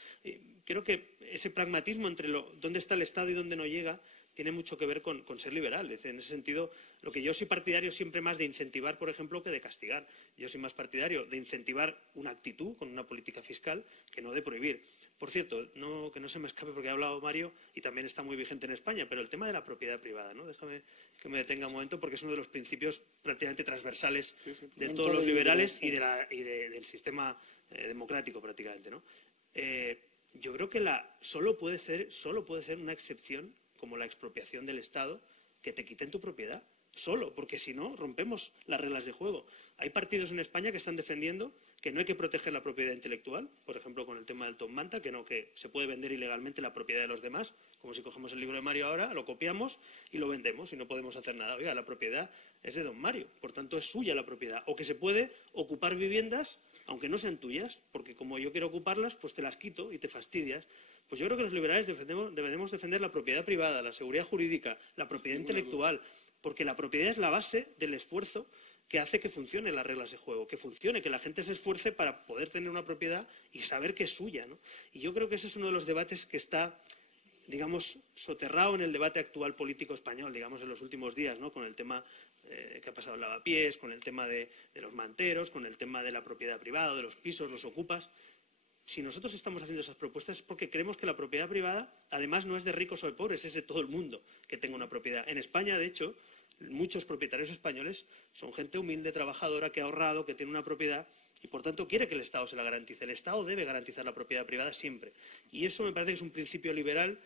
Creo que ese pragmatismo entre dónde está el Estado y dónde no llega tiene mucho que ver con ser liberal. Es decir, en ese sentido, lo que yo soy partidario siempre más de incentivar, por ejemplo, que de castigar. Yo soy más partidario de incentivar una actitud con una política fiscal que no de prohibir. Por cierto, que no se me escape porque ha hablado Mario y también está muy vigente en España, pero el tema de la propiedad privada, ¿no? Déjame que me detenga un momento porque es uno de los principios prácticamente transversales de todos los liberales y del sistema democrático prácticamente, ¿no? Yo creo que solo puede ser una excepción como la expropiación del Estado, que te quiten tu propiedad, solo, porque si no, rompemos las reglas de juego. Hay partidos en España que están defendiendo que no hay que proteger la propiedad intelectual, por ejemplo, con el tema del Top Manta, que se puede vender ilegalmente la propiedad de los demás, como si cogemos el libro de Mario ahora, lo copiamos y lo vendemos y no podemos hacer nada. Oiga, la propiedad es de don Mario, por tanto es suya la propiedad. O que se puede ocupar viviendas, aunque no sean tuyas, porque como yo quiero ocuparlas, pues te las quito y te fastidias. Pues yo creo que los liberales debemos defender la propiedad privada, la seguridad jurídica, la propiedad intelectual, porque la propiedad es la base del esfuerzo que hace que funcionen las reglas de juego, que funcione, que la gente se esfuerce para poder tener una propiedad y saber que es suya, ¿no? Y yo creo que ese es uno de los debates que está, digamos, soterrado en el debate actual político español, digamos, en los últimos días, ¿no? Con el tema que ha pasado en Lavapiés, con el tema de los manteros, con el tema de la propiedad privada, de los pisos, los ocupas. Si nosotros estamos haciendo esas propuestas es porque creemos que la propiedad privada, además, no es de ricos o de pobres, es de todo el mundo que tenga una propiedad. En España, de hecho, muchos propietarios españoles son gente humilde, trabajadora, que ha ahorrado, que tiene una propiedad y, por tanto, quiere que el Estado se la garantice. El Estado debe garantizar la propiedad privada siempre. Y eso me parece que es un principio liberal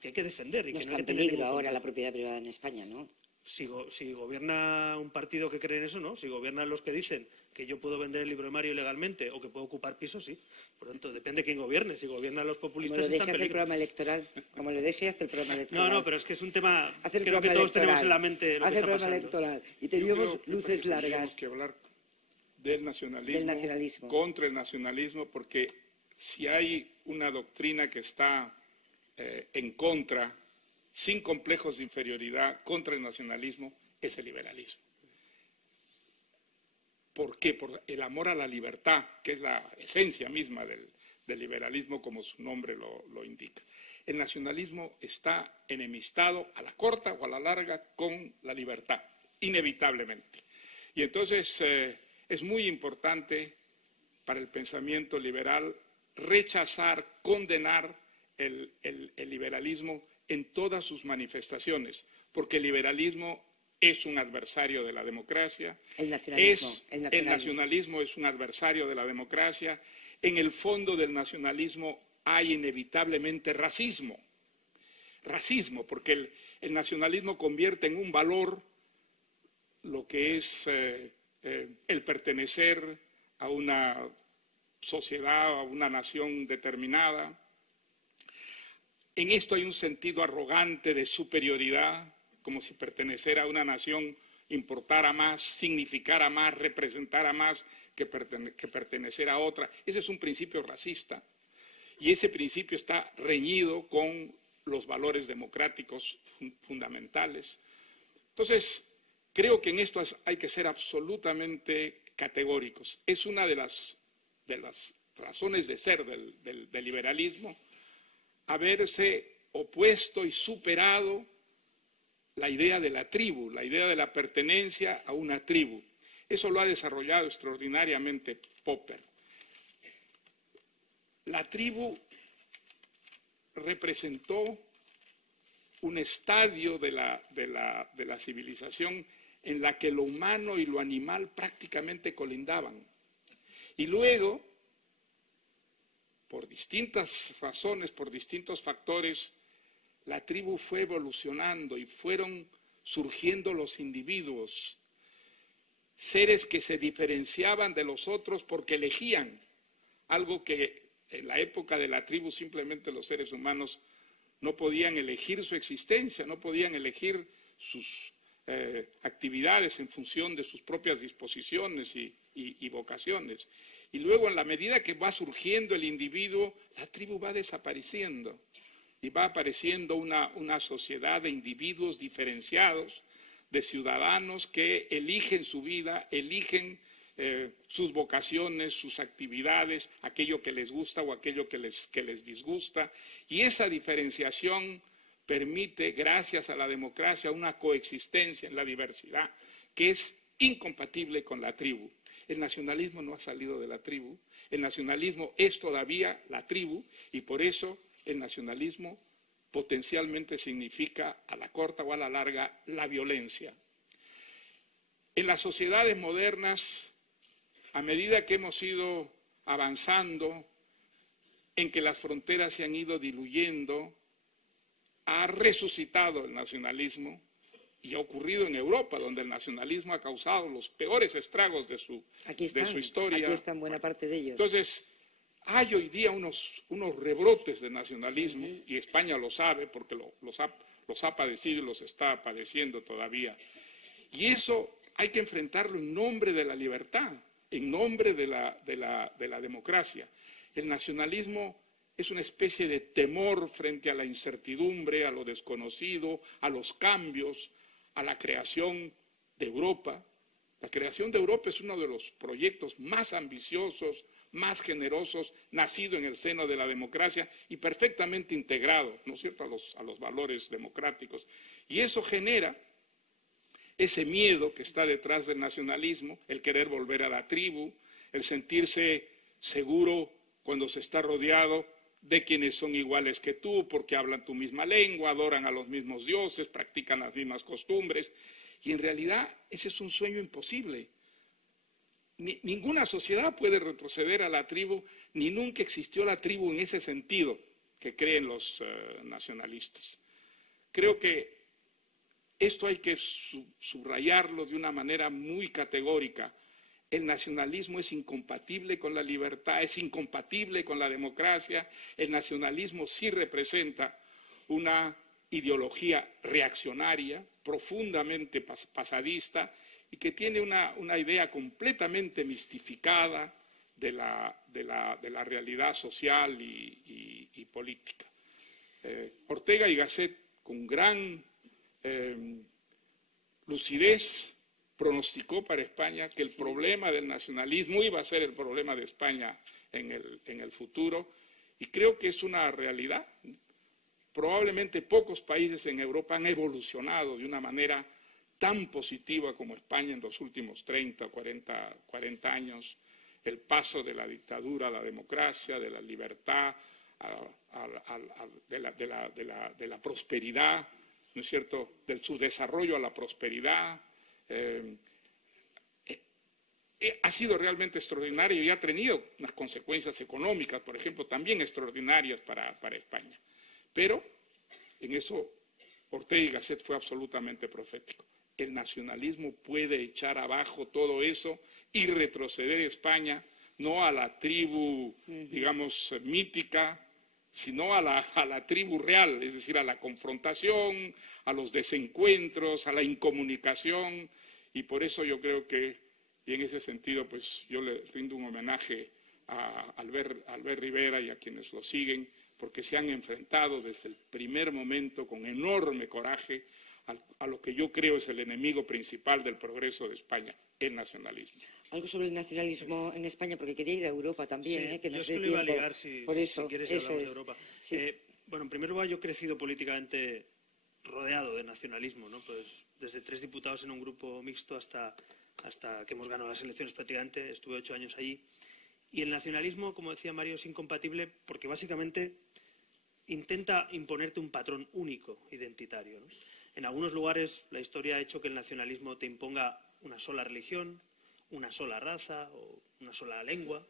que hay que defender. Y no que está no hay en que tener peligro ahora la propiedad privada en España, ¿no? Si gobierna un partido que cree en eso, no. Si gobiernan los que dicen que yo puedo vender el libro de Mario ilegalmente o que puedo ocupar pisos, sí. Por lo tanto, depende de quién gobierne. Si gobiernan los populistas, como lo está en deje hacer el peligro. programa electoral, como lo deje hacer el programa electoral. No, pero es que es un tema Hacer creo que todos electoral. tenemos en la mente lo que hacer está programa pasando. electoral y teníamos luces Tenemos largas. que hablar del nacionalismo, contra el nacionalismo, porque si hay una doctrina que está en contra, sin complejos de inferioridad, contra el nacionalismo, es el liberalismo. ¿Por qué? Por el amor a la libertad, que es la esencia misma del liberalismo, como su nombre lo indica. El nacionalismo está enemistado a la corta o a la larga con la libertad, inevitablemente. Y entonces es muy importante para el pensamiento liberal rechazar, condenar el liberalismo en todas sus manifestaciones, porque el liberalismo es un adversario de la democracia, el nacionalismo es un adversario de la democracia, en el fondo del nacionalismo hay inevitablemente racismo, porque el nacionalismo convierte en un valor lo que es el pertenecer a una sociedad, a una nación determinada. En esto hay un sentido arrogante de superioridad, como si pertenecer a una nación importara más, significara más, representara más que pertenecer a otra. Ese es un principio racista y ese principio está reñido con los valores democráticos fundamentales. Entonces, creo que en esto hay que ser absolutamente categóricos. Es una de las razones de ser del liberalismo, haberse opuesto y superado la idea de la tribu, la idea de la pertenencia a una tribu. Eso lo ha desarrollado extraordinariamente Popper. La tribu representó un estadio de la civilización en la que lo humano y lo animal prácticamente colindaban. Y luego, por distintas razones, por distintos factores, la tribu fue evolucionando y fueron surgiendo los individuos, seres que se diferenciaban de los otros porque elegían algo que en la época de la tribu simplemente los seres humanos no podían elegir su existencia, no podían elegir sus actividades en función de sus propias disposiciones y vocaciones. Y luego, en la medida que va surgiendo el individuo, la tribu va desapareciendo y va apareciendo una sociedad de individuos diferenciados, de ciudadanos que eligen su vida, eligen sus vocaciones, sus actividades, aquello que les gusta o aquello que les disgusta. Y esa diferenciación permite, gracias a la democracia, una coexistencia en la diversidad que es incompatible con la tribu. El nacionalismo no ha salido de la tribu, el nacionalismo es todavía la tribu y por eso el nacionalismo potencialmente significa a la corta o a la larga la violencia. En las sociedades modernas, a medida que hemos ido avanzando en que las fronteras se han ido diluyendo, ha resucitado el nacionalismo y ha ocurrido en Europa, donde el nacionalismo ha causado los peores estragos de su historia. Aquí están buena parte de ellos. Entonces, hay hoy día unos rebrotes de nacionalismo, y España lo sabe porque los ha padecido y los está padeciendo todavía. Y eso hay que enfrentarlo en nombre de la libertad, en nombre de la democracia. El nacionalismo es una especie de temor frente a la incertidumbre, a lo desconocido, a los cambios, a la creación de Europa. La creación de Europa es uno de los proyectos más ambiciosos, más generosos, nacido en el seno de la democracia y perfectamente integrado, ¿no es cierto?, a los valores democráticos. Y eso genera ese miedo que está detrás del nacionalismo, el querer volver a la tribu, el sentirse seguro cuando se está rodeado de quienes son iguales que tú, porque hablan tu misma lengua, adoran a los mismos dioses, practican las mismas costumbres. Y en realidad ese es un sueño imposible. Ninguna sociedad puede retroceder a la tribu, ni nunca existió la tribu en ese sentido que creen los nacionalistas. Creo que esto hay que subrayarlo de una manera muy categórica. El nacionalismo es incompatible con la libertad, es incompatible con la democracia. El nacionalismo sí representa una ideología reaccionaria, profundamente pasadista, y que tiene una idea completamente mistificada de la realidad social y política. Ortega y Gasset, con gran lucidez, pronosticó para España que el problema del nacionalismo iba a ser el problema de España en el futuro, y creo que es una realidad. Probablemente pocos países en Europa han evolucionado de una manera tan positiva como España en los últimos 30 o 40 años. El paso de la dictadura a la democracia, de la libertad, de la prosperidad, ¿no es cierto?, de su desarrollo a la prosperidad. Ha sido realmente extraordinario y ha tenido unas consecuencias económicas, por ejemplo, también extraordinarias para España. Pero en eso Ortega y Gasset fue absolutamente profético. El nacionalismo puede echar abajo todo eso y retroceder España, no a la tribu, digamos, mítica, sino a la tribu real, es decir, a la confrontación, a los desencuentros, a la incomunicación, y por eso yo creo que, y en ese sentido, pues yo le rindo un homenaje a Albert Rivera y a quienes lo siguen, porque se han enfrentado desde el primer momento con enorme coraje a lo que yo creo es el enemigo principal del progreso de España, el nacionalismo. Algo sobre el nacionalismo en España, porque quería ir a Europa también, sí, que no yo sé lo iba a ligar, si quieres eso hablamos de Europa. Sí. Bueno, en primer lugar, yo he crecido políticamente rodeado de nacionalismo, ¿no? Pues desde 3 diputados en un grupo mixto hasta que hemos ganado las elecciones prácticamente, estuve 8 años allí. Y el nacionalismo, como decía Mario, es incompatible porque básicamente intenta imponerte un patrón único, identitario, ¿no? En algunos lugares la historia ha hecho que el nacionalismo te imponga una sola religión, una sola raza o una sola lengua.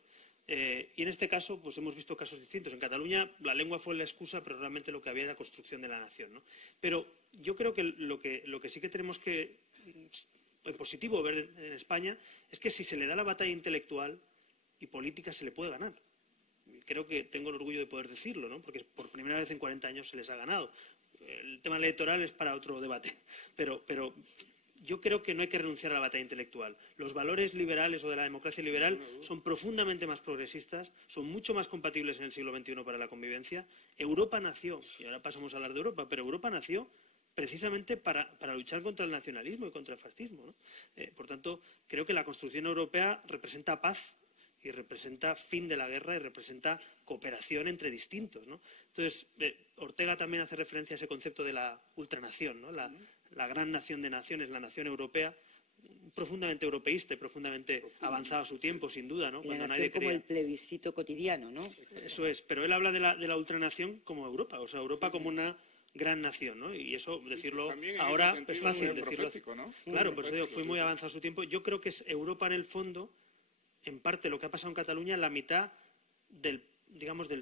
Y en este caso, pues hemos visto casos distintos. En Cataluña la lengua fue la excusa, pero realmente lo que había era construcción de la nación, ¿no? Pero yo creo que lo que sí que tenemos que, en positivo, ver en España es que si se le da la batalla intelectual y política se le puede ganar. Creo que tengo el orgullo de poder decirlo, ¿no? Porque por primera vez en 40 años se les ha ganado. El tema electoral es para otro debate, pero yo creo que no hay que renunciar a la batalla intelectual. Los valores liberales o de la democracia liberal son profundamente más progresistas, son mucho más compatibles en el siglo XXI para la convivencia. Europa nació, y ahora pasamos a hablar de Europa, pero Europa nació precisamente para luchar contra el nacionalismo y contra el fascismo, ¿no? Por tanto, creo que la construcción europea representa paz y representa fin de la guerra y representa cooperación entre distintos, ¿no? Entonces, Ortega también hace referencia a ese concepto de la ultranación, ¿no? La gran nación de naciones, la nación europea, profundamente europeísta y profundamente avanzado a su tiempo, sin duda, ¿no? Cuando nadie como el plebiscito cotidiano, ¿no? Eso es, pero él habla de la ultranación como Europa, o sea, Europa como una gran nación, ¿no? Y eso, decirlo ahora es fácil decirlo. ¿No? Claro, por eso digo, fue muy avanzado a su tiempo. Yo creo que es Europa en el fondo, en parte lo que ha pasado en Cataluña, la mitad del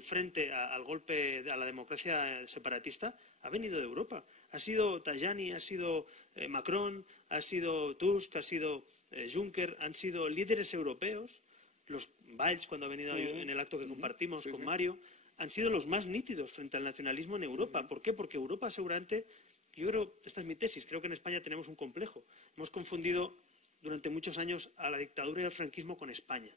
frente al golpe a la democracia separatista ha venido de Europa. Ha sido Tajani, ha sido Macron, ha sido Tusk, ha sido Juncker, han sido líderes europeos. Los Valls, cuando ha venido en el acto que compartimos con Mario, han sido los más nítidos frente al nacionalismo en Europa. ¿Por qué? Porque Europa seguramente, yo creo, esta es mi tesis, creo que en España tenemos un complejo. Hemos confundido durante muchos años a la dictadura y al franquismo con España.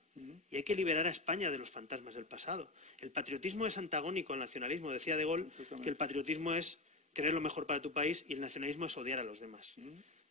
Y hay que liberar a España de los fantasmas del pasado. El patriotismo es antagónico al nacionalismo. Decía De Gaulle que el patriotismo es querer lo mejor para tu país y el nacionalismo es odiar a los demás.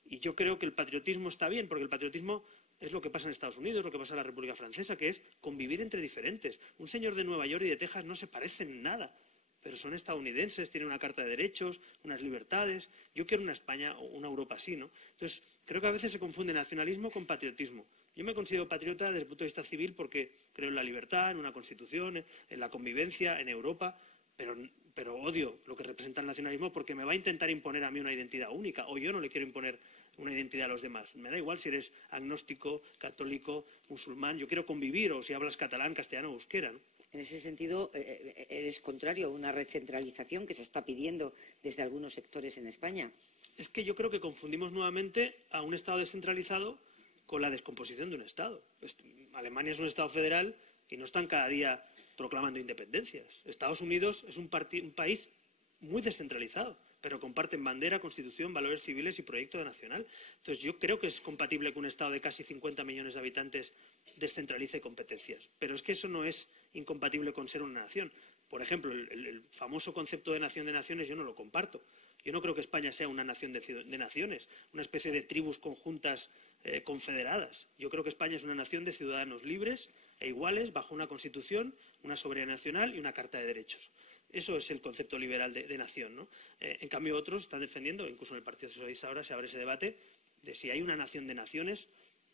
Y yo creo que el patriotismo está bien, porque el patriotismo es lo que pasa en Estados Unidos, lo que pasa en la República Francesa, que es convivir entre diferentes. Un señor de Nueva York y de Texas no se parecen en nada, pero son estadounidenses, tienen una carta de derechos, unas libertades. Yo quiero una España o una Europa así, ¿no? Entonces, creo que a veces se confunde nacionalismo con patriotismo. Yo me considero patriota desde el punto de vista civil porque creo en la libertad, en una constitución, en la convivencia, en Europa, pero odio lo que representa el nacionalismo porque me va a intentar imponer a mí una identidad única, o yo no le quiero imponer una identidad a los demás. Me da igual si eres agnóstico, católico, musulmán, yo quiero convivir, o si hablas catalán, castellano o euskera, ¿no? En ese sentido, eres contrario a una recentralización que se está pidiendo desde algunos sectores en España. Es que yo creo que confundimos nuevamente a un Estado descentralizado con la descomposición de un Estado. Alemania es un Estado federal y no están cada día proclamando independencias. Estados Unidos es un país muy descentralizado, pero comparten bandera, constitución, valores civiles y proyecto nacional. Entonces, yo creo que es compatible que un Estado de casi 50 millones de habitantes descentralice competencias. Pero es que eso no es incompatible con ser una nación. Por ejemplo, el famoso concepto de nación de naciones yo no lo comparto. Yo no creo que España sea una nación de naciones, una especie de tribus conjuntas confederadas. Yo creo que España es una nación de ciudadanos libres e iguales bajo una constitución, una soberanía nacional y una carta de derechos. Eso es el concepto liberal de nación, ¿no? En cambio, otros están defendiendo, incluso en el Partido Socialista ahora se abre ese debate, de si hay una nación de naciones.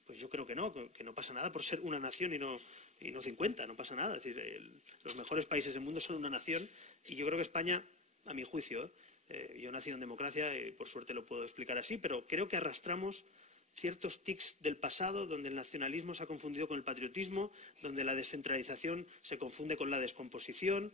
Pues yo creo que no pasa nada por ser una nación y no 50, no pasa nada. Es decir, los mejores países del mundo son una nación y yo creo que España, a mi juicio, yo he nacido en democracia y por suerte lo puedo explicar así, pero creo que arrastramos ciertos tics del pasado donde el nacionalismo se ha confundido con el patriotismo, donde la descentralización se confunde con la descomposición.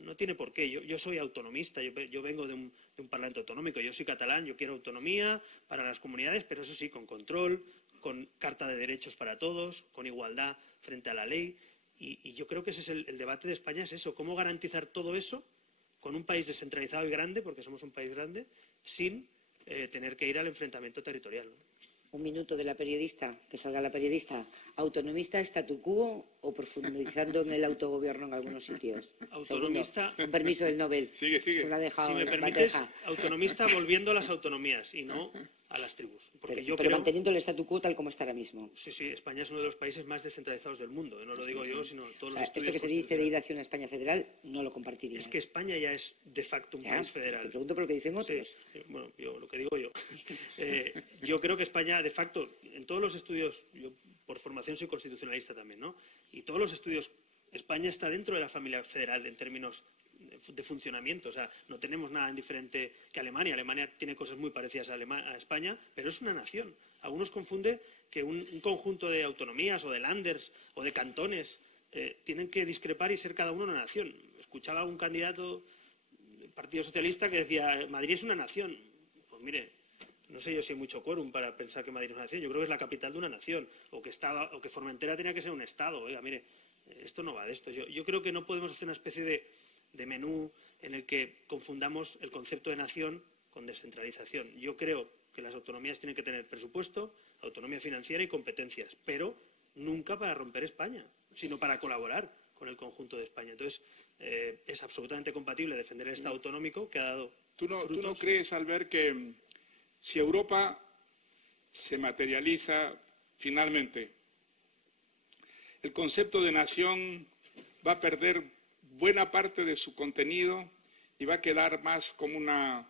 No tiene por qué. Yo soy autonomista, yo vengo de un parlamento autonómico, yo soy catalán, yo quiero autonomía para las comunidades, pero eso sí, con control, con carta de derechos para todos, con igualdad frente a la ley. Y yo creo que ese es el debate de España, es eso, cómo garantizar todo eso con un país descentralizado y grande, porque somos un país grande, sin tener que ir al enfrentamiento territorial, ¿no? Un minuto de la periodista, que salga la periodista. ¿Autonomista, statu quo o profundizando en el autogobierno en algunos sitios? Autonomista. Segundo, con permiso del Nobel. Sigue. Se lo ha dejado, si me permites, autonomista volviendo a las autonomías y no a las tribus. Porque pero manteniendo el statu quo tal como está ahora mismo. Sí, España es uno de los países más descentralizados del mundo. No lo digo yo, sino todos los estudios. Esto que se dice de ir hacia una España federal, no lo compartiría. Es que España ya es de facto un país federal. Te pregunto por lo que dicen otros. Sí, bueno, lo que digo yo. Yo creo que España, de facto, en todos los estudios, yo por formación soy constitucionalista también, ¿no? Y todos los estudios, España está dentro de la familia federal en términos de funcionamiento. O sea, no tenemos nada diferente que Alemania. Alemania tiene cosas muy parecidas a España, pero es una nación. Algunos confunden que un conjunto de autonomías o de landers o de cantones tienen que discrepar y ser cada uno una nación. Escuchaba a un candidato del Partido Socialista que decía Madrid es una nación. Pues mire, no sé yo si hay mucho quórum para pensar que Madrid es una nación. Yo creo que es la capital de una nación, o que Formentera tenía que ser un estado. Oiga, mire, esto no va de esto. Yo creo que no podemos hacer una especie de menú en el que confundamos el concepto de nación con descentralización. Yo creo que las autonomías tienen que tener presupuesto, autonomía financiera y competencias, pero nunca para romper España, sino para colaborar con el conjunto de España. Entonces, es absolutamente compatible defender el Estado autonómico que ha dado frutos. ¿Tú no crees, Albert, que si Europa se materializa finalmente, el concepto de nación va a perder buena parte de su contenido y va a quedar más como una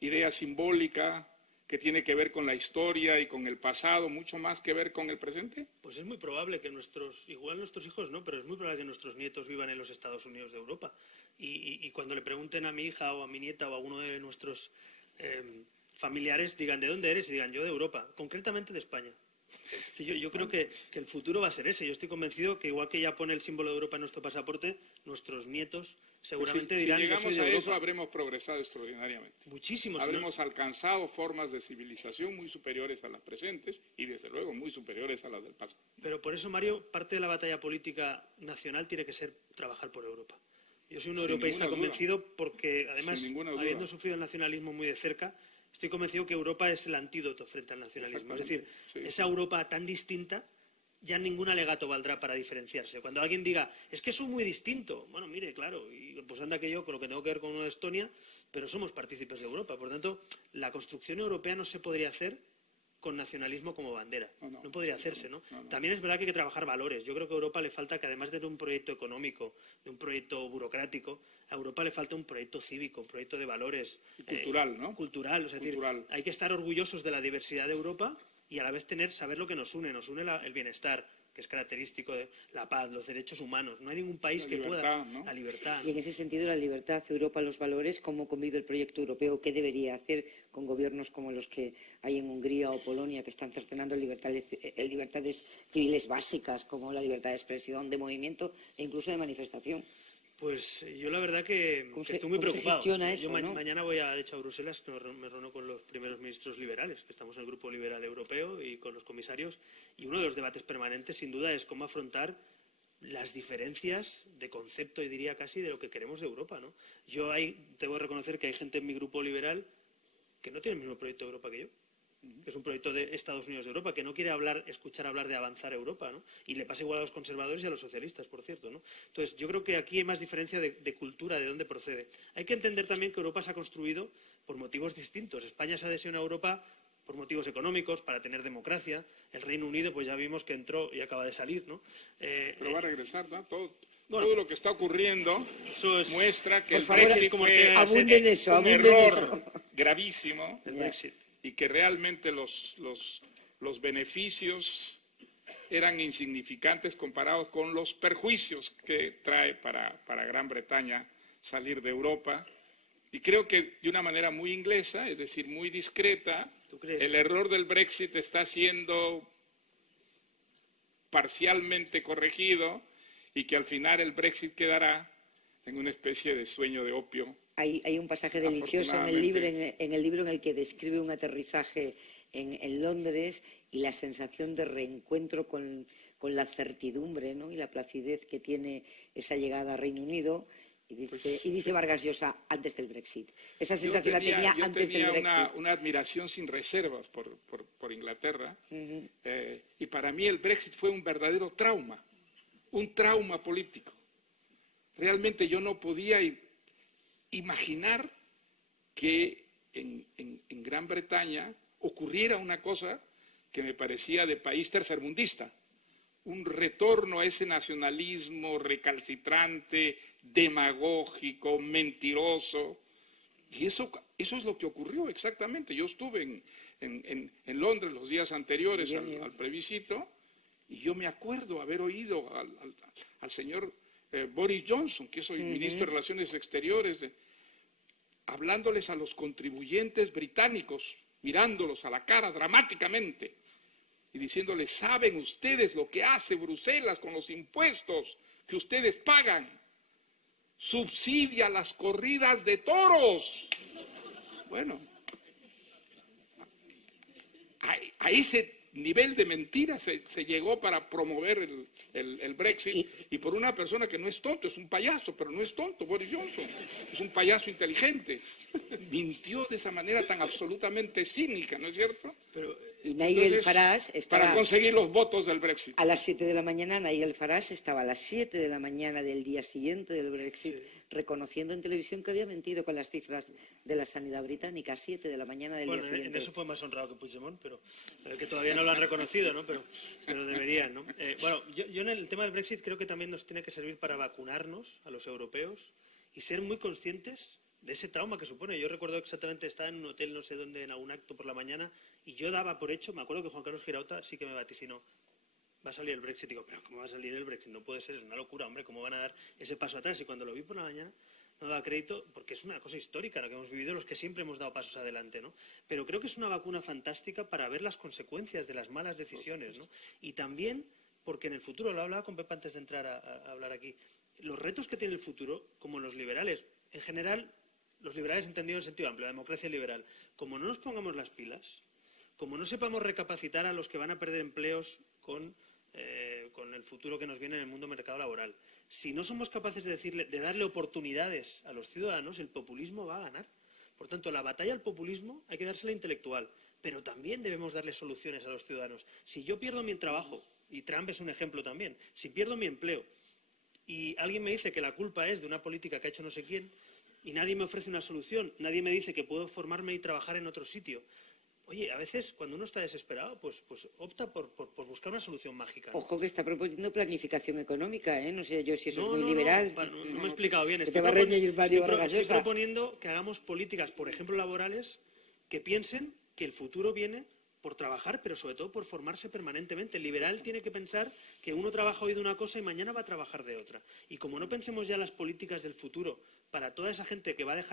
idea simbólica que tiene que ver con la historia y con el pasado, mucho más que ver con el presente? Pues es muy probable que igual nuestros hijos no, pero es muy probable que nuestros nietos vivan en los Estados Unidos de Europa. Y cuando le pregunten a mi hija o a mi nieta o a uno de nuestros familiares, digan, ¿de dónde eres? Y digan, yo de Europa, concretamente de España. Sí, yo creo que el futuro va a ser ese. Yo estoy convencido que igual que ya pone el símbolo de Europa en nuestro pasaporte, nuestros nietos seguramente dirán, si llegamos yo soy de a Europa. eso, habremos progresado extraordinariamente. Muchísimo. Habremos alcanzado formas de civilización muy superiores a las presentes y, desde luego, muy superiores a las del pasado. Pero por eso, Mario, parte de la batalla política nacional tiene que ser trabajar por Europa. Yo soy un europeísta convencido porque, además, habiendo sufrido el nacionalismo muy de cerca, estoy convencido que Europa es el antídoto frente al nacionalismo. Es decir, esa Europa tan distinta, ya ningún alegato valdrá para diferenciarse. Cuando alguien diga, es que soy muy distinto, bueno, mire, claro, y pues anda que yo con lo que tengo que ver con uno de Estonia, pero somos partícipes de Europa. Por tanto, la construcción europea no se podría hacer con nacionalismo como bandera. No podría hacerse, ¿no? También es verdad que hay que trabajar valores. Yo creo que a Europa le falta que, además de un proyecto económico, de un proyecto burocrático, a Europa le falta un proyecto cívico, un proyecto de valores. Y cultural, ¿no? Cultural. Es decir, hay que estar orgullosos de la diversidad de Europa y a la vez saber lo que nos une. Nos une el bienestar, que es característico de la paz, los derechos humanos. No hay ningún país que pueda... ¿no? La libertad. Y en ese sentido, la libertad, Europa, los valores, ¿cómo convive el proyecto europeo? ¿Qué debería hacer con gobiernos como los que hay en Hungría o Polonia, que están cercenando libertades civiles básicas, como la libertad de expresión, de movimiento e incluso de manifestación? Pues yo la verdad que estoy muy preocupado. Eso, ¿no? Mañana voy de hecho a Bruselas, que me reúno con los primeros ministros liberales, que estamos en el Grupo Liberal Europeo, y con los comisarios, y uno de los debates permanentes, sin duda, es cómo afrontar las diferencias de concepto, y diría casi, de lo que queremos de Europa, ¿no? Yo debo reconocer que hay gente en mi Grupo Liberal que no tiene el mismo proyecto de Europa que yo, que es un proyecto de Estados Unidos de Europa, que no quiere escuchar hablar de avanzar Europa, ¿no? Y le pasa igual a los conservadores y a los socialistas, por cierto, ¿no? Entonces, yo creo que aquí hay más diferencia de cultura, de dónde procede. Hay que entender también que Europa se ha construido por motivos distintos. España se adhesiona a Europa por motivos económicos, para tener democracia. El Reino Unido, pues ya vimos que entró y acaba de salir, ¿no? Pero va a regresar, ¿no? Todo lo que está ocurriendo muestra que el Brexit fue un error gravísimo. El Brexit. Y que realmente los beneficios eran insignificantes comparados con los perjuicios que trae para Gran Bretaña salir de Europa. Y creo que de una manera muy inglesa, es decir, muy discreta, el error del Brexit está siendo parcialmente corregido y que al final el Brexit quedará en una especie de sueño de opio. Hay un pasaje delicioso en el libro en el que describe un aterrizaje en Londres y la sensación de reencuentro con la certidumbre, ¿no? Y la placidez que tiene esa llegada a Reino Unido. Y dice Vargas Llosa, antes del Brexit. Esa sensación la tenía antes del Brexit. Yo tenía una admiración sin reservas por Inglaterra. Y para mí el Brexit fue un verdadero trauma, un trauma político. Realmente yo no podía imaginar que en Gran Bretaña ocurriera una cosa que me parecía de país tercermundista, un retorno a ese nacionalismo recalcitrante, demagógico, mentiroso. Y eso es lo que ocurrió exactamente. Yo estuve en Londres los días anteriores al plebiscito y yo me acuerdo haber oído al señor Boris Johnson, que es hoy ministro de Relaciones Exteriores, hablándoles a los contribuyentes británicos, mirándolos a la cara dramáticamente, y diciéndole, ¿saben ustedes lo que hace Bruselas con los impuestos que ustedes pagan? Subsidia las corridas de toros. Bueno, a ese nivel de mentira se llegó para promover el Brexit, y por una persona que no es tonto, es un payaso, pero no es tonto, Boris Johnson, es un payaso inteligente. Mintió de esa manera tan absolutamente cínica, ¿no es cierto? Y Nigel Farage estaba para conseguir los votos del Brexit. A las 7 de la mañana, Nigel Farage estaba a las 7 de la mañana del día siguiente del Brexit, reconociendo en televisión que había mentido con las cifras de la sanidad británica. 7 de la mañana del día siguiente. En eso fue más honrado que Puigdemont, pero que todavía no lo han reconocido, ¿no? Pero deberían, ¿no? Yo en el tema del Brexit creo que también nos tiene que servir para vacunarnos a los europeos y ser muy conscientes de ese trauma que supone. Yo recuerdo exactamente, estaba en un hotel no sé dónde, en algún acto por la mañana, y yo daba por hecho, me acuerdo que Juan Carlos Girauta sí que me vaticinó, va a salir el Brexit. Digo, pero ¿cómo va a salir el Brexit? No puede ser, es una locura, hombre, ¿cómo van a dar ese paso atrás? Y cuando lo vi por la mañana no daba crédito, porque es una cosa histórica lo que hemos vivido los que siempre hemos dado pasos adelante, ¿no? Pero creo que es una vacuna fantástica para ver las consecuencias de las malas decisiones, ¿no? Y también porque en el futuro, lo hablaba con Pepa antes de entrar a hablar aquí, los retos que tiene el futuro, como los liberales, en general, los liberales entendidos en sentido amplio, la democracia liberal, como no nos pongamos las pilas, como no sepamos recapacitar a los que van a perder empleos con el futuro que nos viene en el mundo mercado laboral, si no somos capaces de darle oportunidades a los ciudadanos, el populismo va a ganar. Por tanto, la batalla al populismo hay que dársela intelectual, pero también debemos darle soluciones a los ciudadanos. Si yo pierdo mi trabajo, y Trump es un ejemplo también, si pierdo mi empleo y alguien me dice que la culpa es de una política que ha hecho no sé quién, y nadie me ofrece una solución, nadie me dice que puedo formarme y trabajar en otro sitio. Oye, a veces cuando uno está desesperado, pues opta por buscar una solución mágica, ¿no? Ojo que está proponiendo planificación económica, ¿eh? No sé yo si eso es muy liberal. No me he explicado bien. Estoy proponiendo que hagamos políticas, por ejemplo, laborales, que piensen que el futuro viene por trabajar, pero sobre todo por formarse permanentemente. El liberal tiene que pensar que uno trabaja hoy de una cosa y mañana va a trabajar de otra. Y como no pensemos ya las políticas del futuro para toda esa gente que va a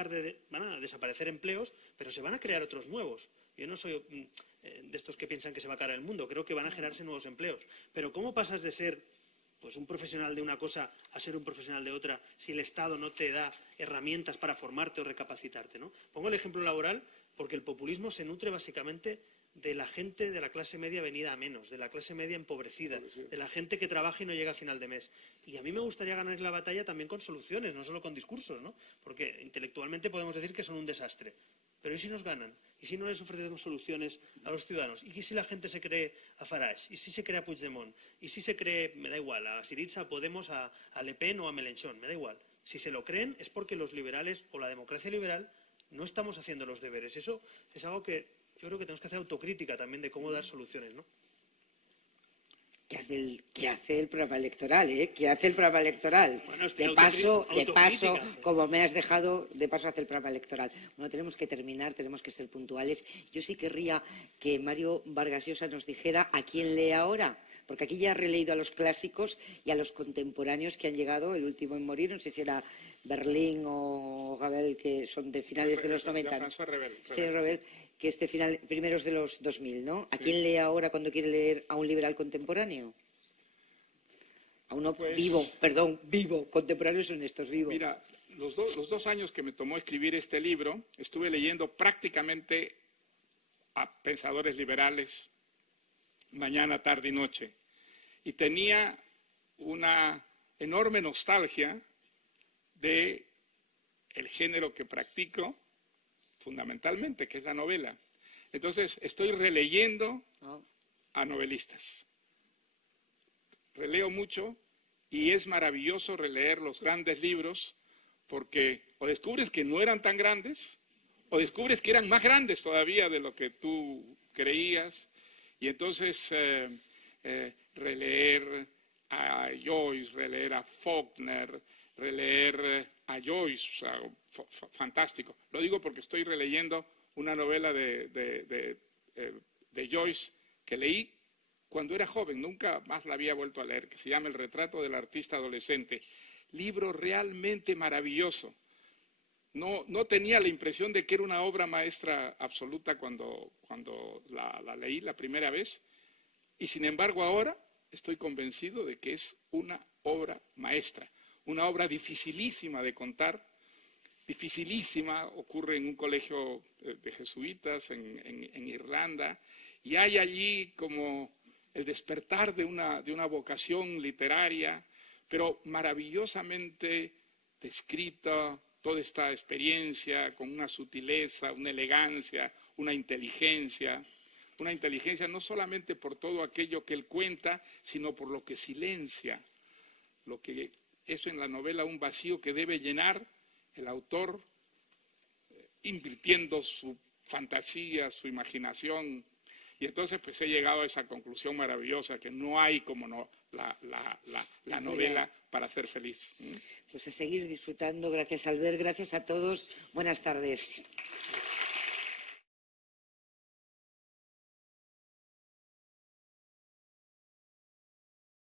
van a desaparecer empleos, pero se van a crear otros nuevos. Yo no soy de estos que piensan que se va a acabar el mundo, creo que van a generarse nuevos empleos. Pero ¿cómo pasas de ser pues un profesional de una cosa a ser un profesional de otra si el Estado no te da herramientas para formarte o recapacitarte, ¿no? Pongo el ejemplo laboral porque el populismo se nutre básicamente de la gente de la clase media venida a menos, de la clase media empobrecida, de la gente que trabaja y no llega a final de mes. Y a mí me gustaría ganar la batalla también con soluciones, no solo con discursos, ¿no? Porque intelectualmente podemos decir que son un desastre. Pero ¿y si nos ganan? ¿Y si no les ofrecemos soluciones a los ciudadanos? ¿Y si la gente se cree a Farage? ¿Y si se cree a Puigdemont? ¿Y si se cree, me da igual, a Syriza, a Podemos, a Le Pen o a Mélenchon? Me da igual. Si se lo creen es porque los liberales o la democracia liberal no estamos haciendo los deberes. Eso es algo que yo creo que tenemos que hacer autocrítica también de cómo dar soluciones, ¿no? ¿Qué hace el programa electoral, eh? ¿Qué hace el programa electoral? Bueno, de paso, como me has dejado, de paso hace el programa electoral. Bueno, tenemos que terminar, tenemos que ser puntuales. Yo sí querría que Mario Vargas Llosa nos dijera a quién lee ahora, porque aquí ya he releído a los clásicos y a los contemporáneos que han llegado, el último en morir, no sé si era Berlín o Ravel, que son de finales de los 90. Sí, Ravel, que es de primeros de los 2000, ¿no? ¿A quién lee ahora cuando quiere leer a un liberal contemporáneo? A uno vivo, contemporáneos son estos, vivo. Mira, los 2 años que me tomó escribir este libro, estuve leyendo prácticamente a pensadores liberales, mañana, tarde y noche. Y tenía una enorme nostalgia de el género que practico, fundamentalmente, que es la novela. Entonces, estoy releyendo a novelistas. Releo mucho y es maravilloso releer los grandes libros porque o descubres que no eran tan grandes o descubres que eran más grandes todavía de lo que tú creías. Y entonces releer a Joyce, releer a Faulkner, releer a Joyce, fantástico. Lo digo porque estoy releyendo una novela de Joyce que leí cuando era joven, nunca más la había vuelto a leer, que se llama El retrato del artista adolescente. Libro realmente maravilloso. No tenía la impresión de que era una obra maestra absoluta cuando la leí la primera vez. Y sin embargo ahora estoy convencido de que es una obra maestra, una obra dificilísima de contar, dificilísima, ocurre en un colegio de jesuitas en Irlanda, y hay allí como el despertar de una vocación literaria, pero maravillosamente descrita toda esta experiencia con una sutileza, una elegancia, una inteligencia no solamente por todo aquello que él cuenta, sino por lo que silencia, lo que eso en la novela un vacío que debe llenar el autor invirtiendo su fantasía, su imaginación. Y entonces pues he llegado a esa conclusión maravillosa que no hay como la novela para ser feliz. Pues a seguir disfrutando. Gracias, Albert. Gracias a todos. Buenas tardes.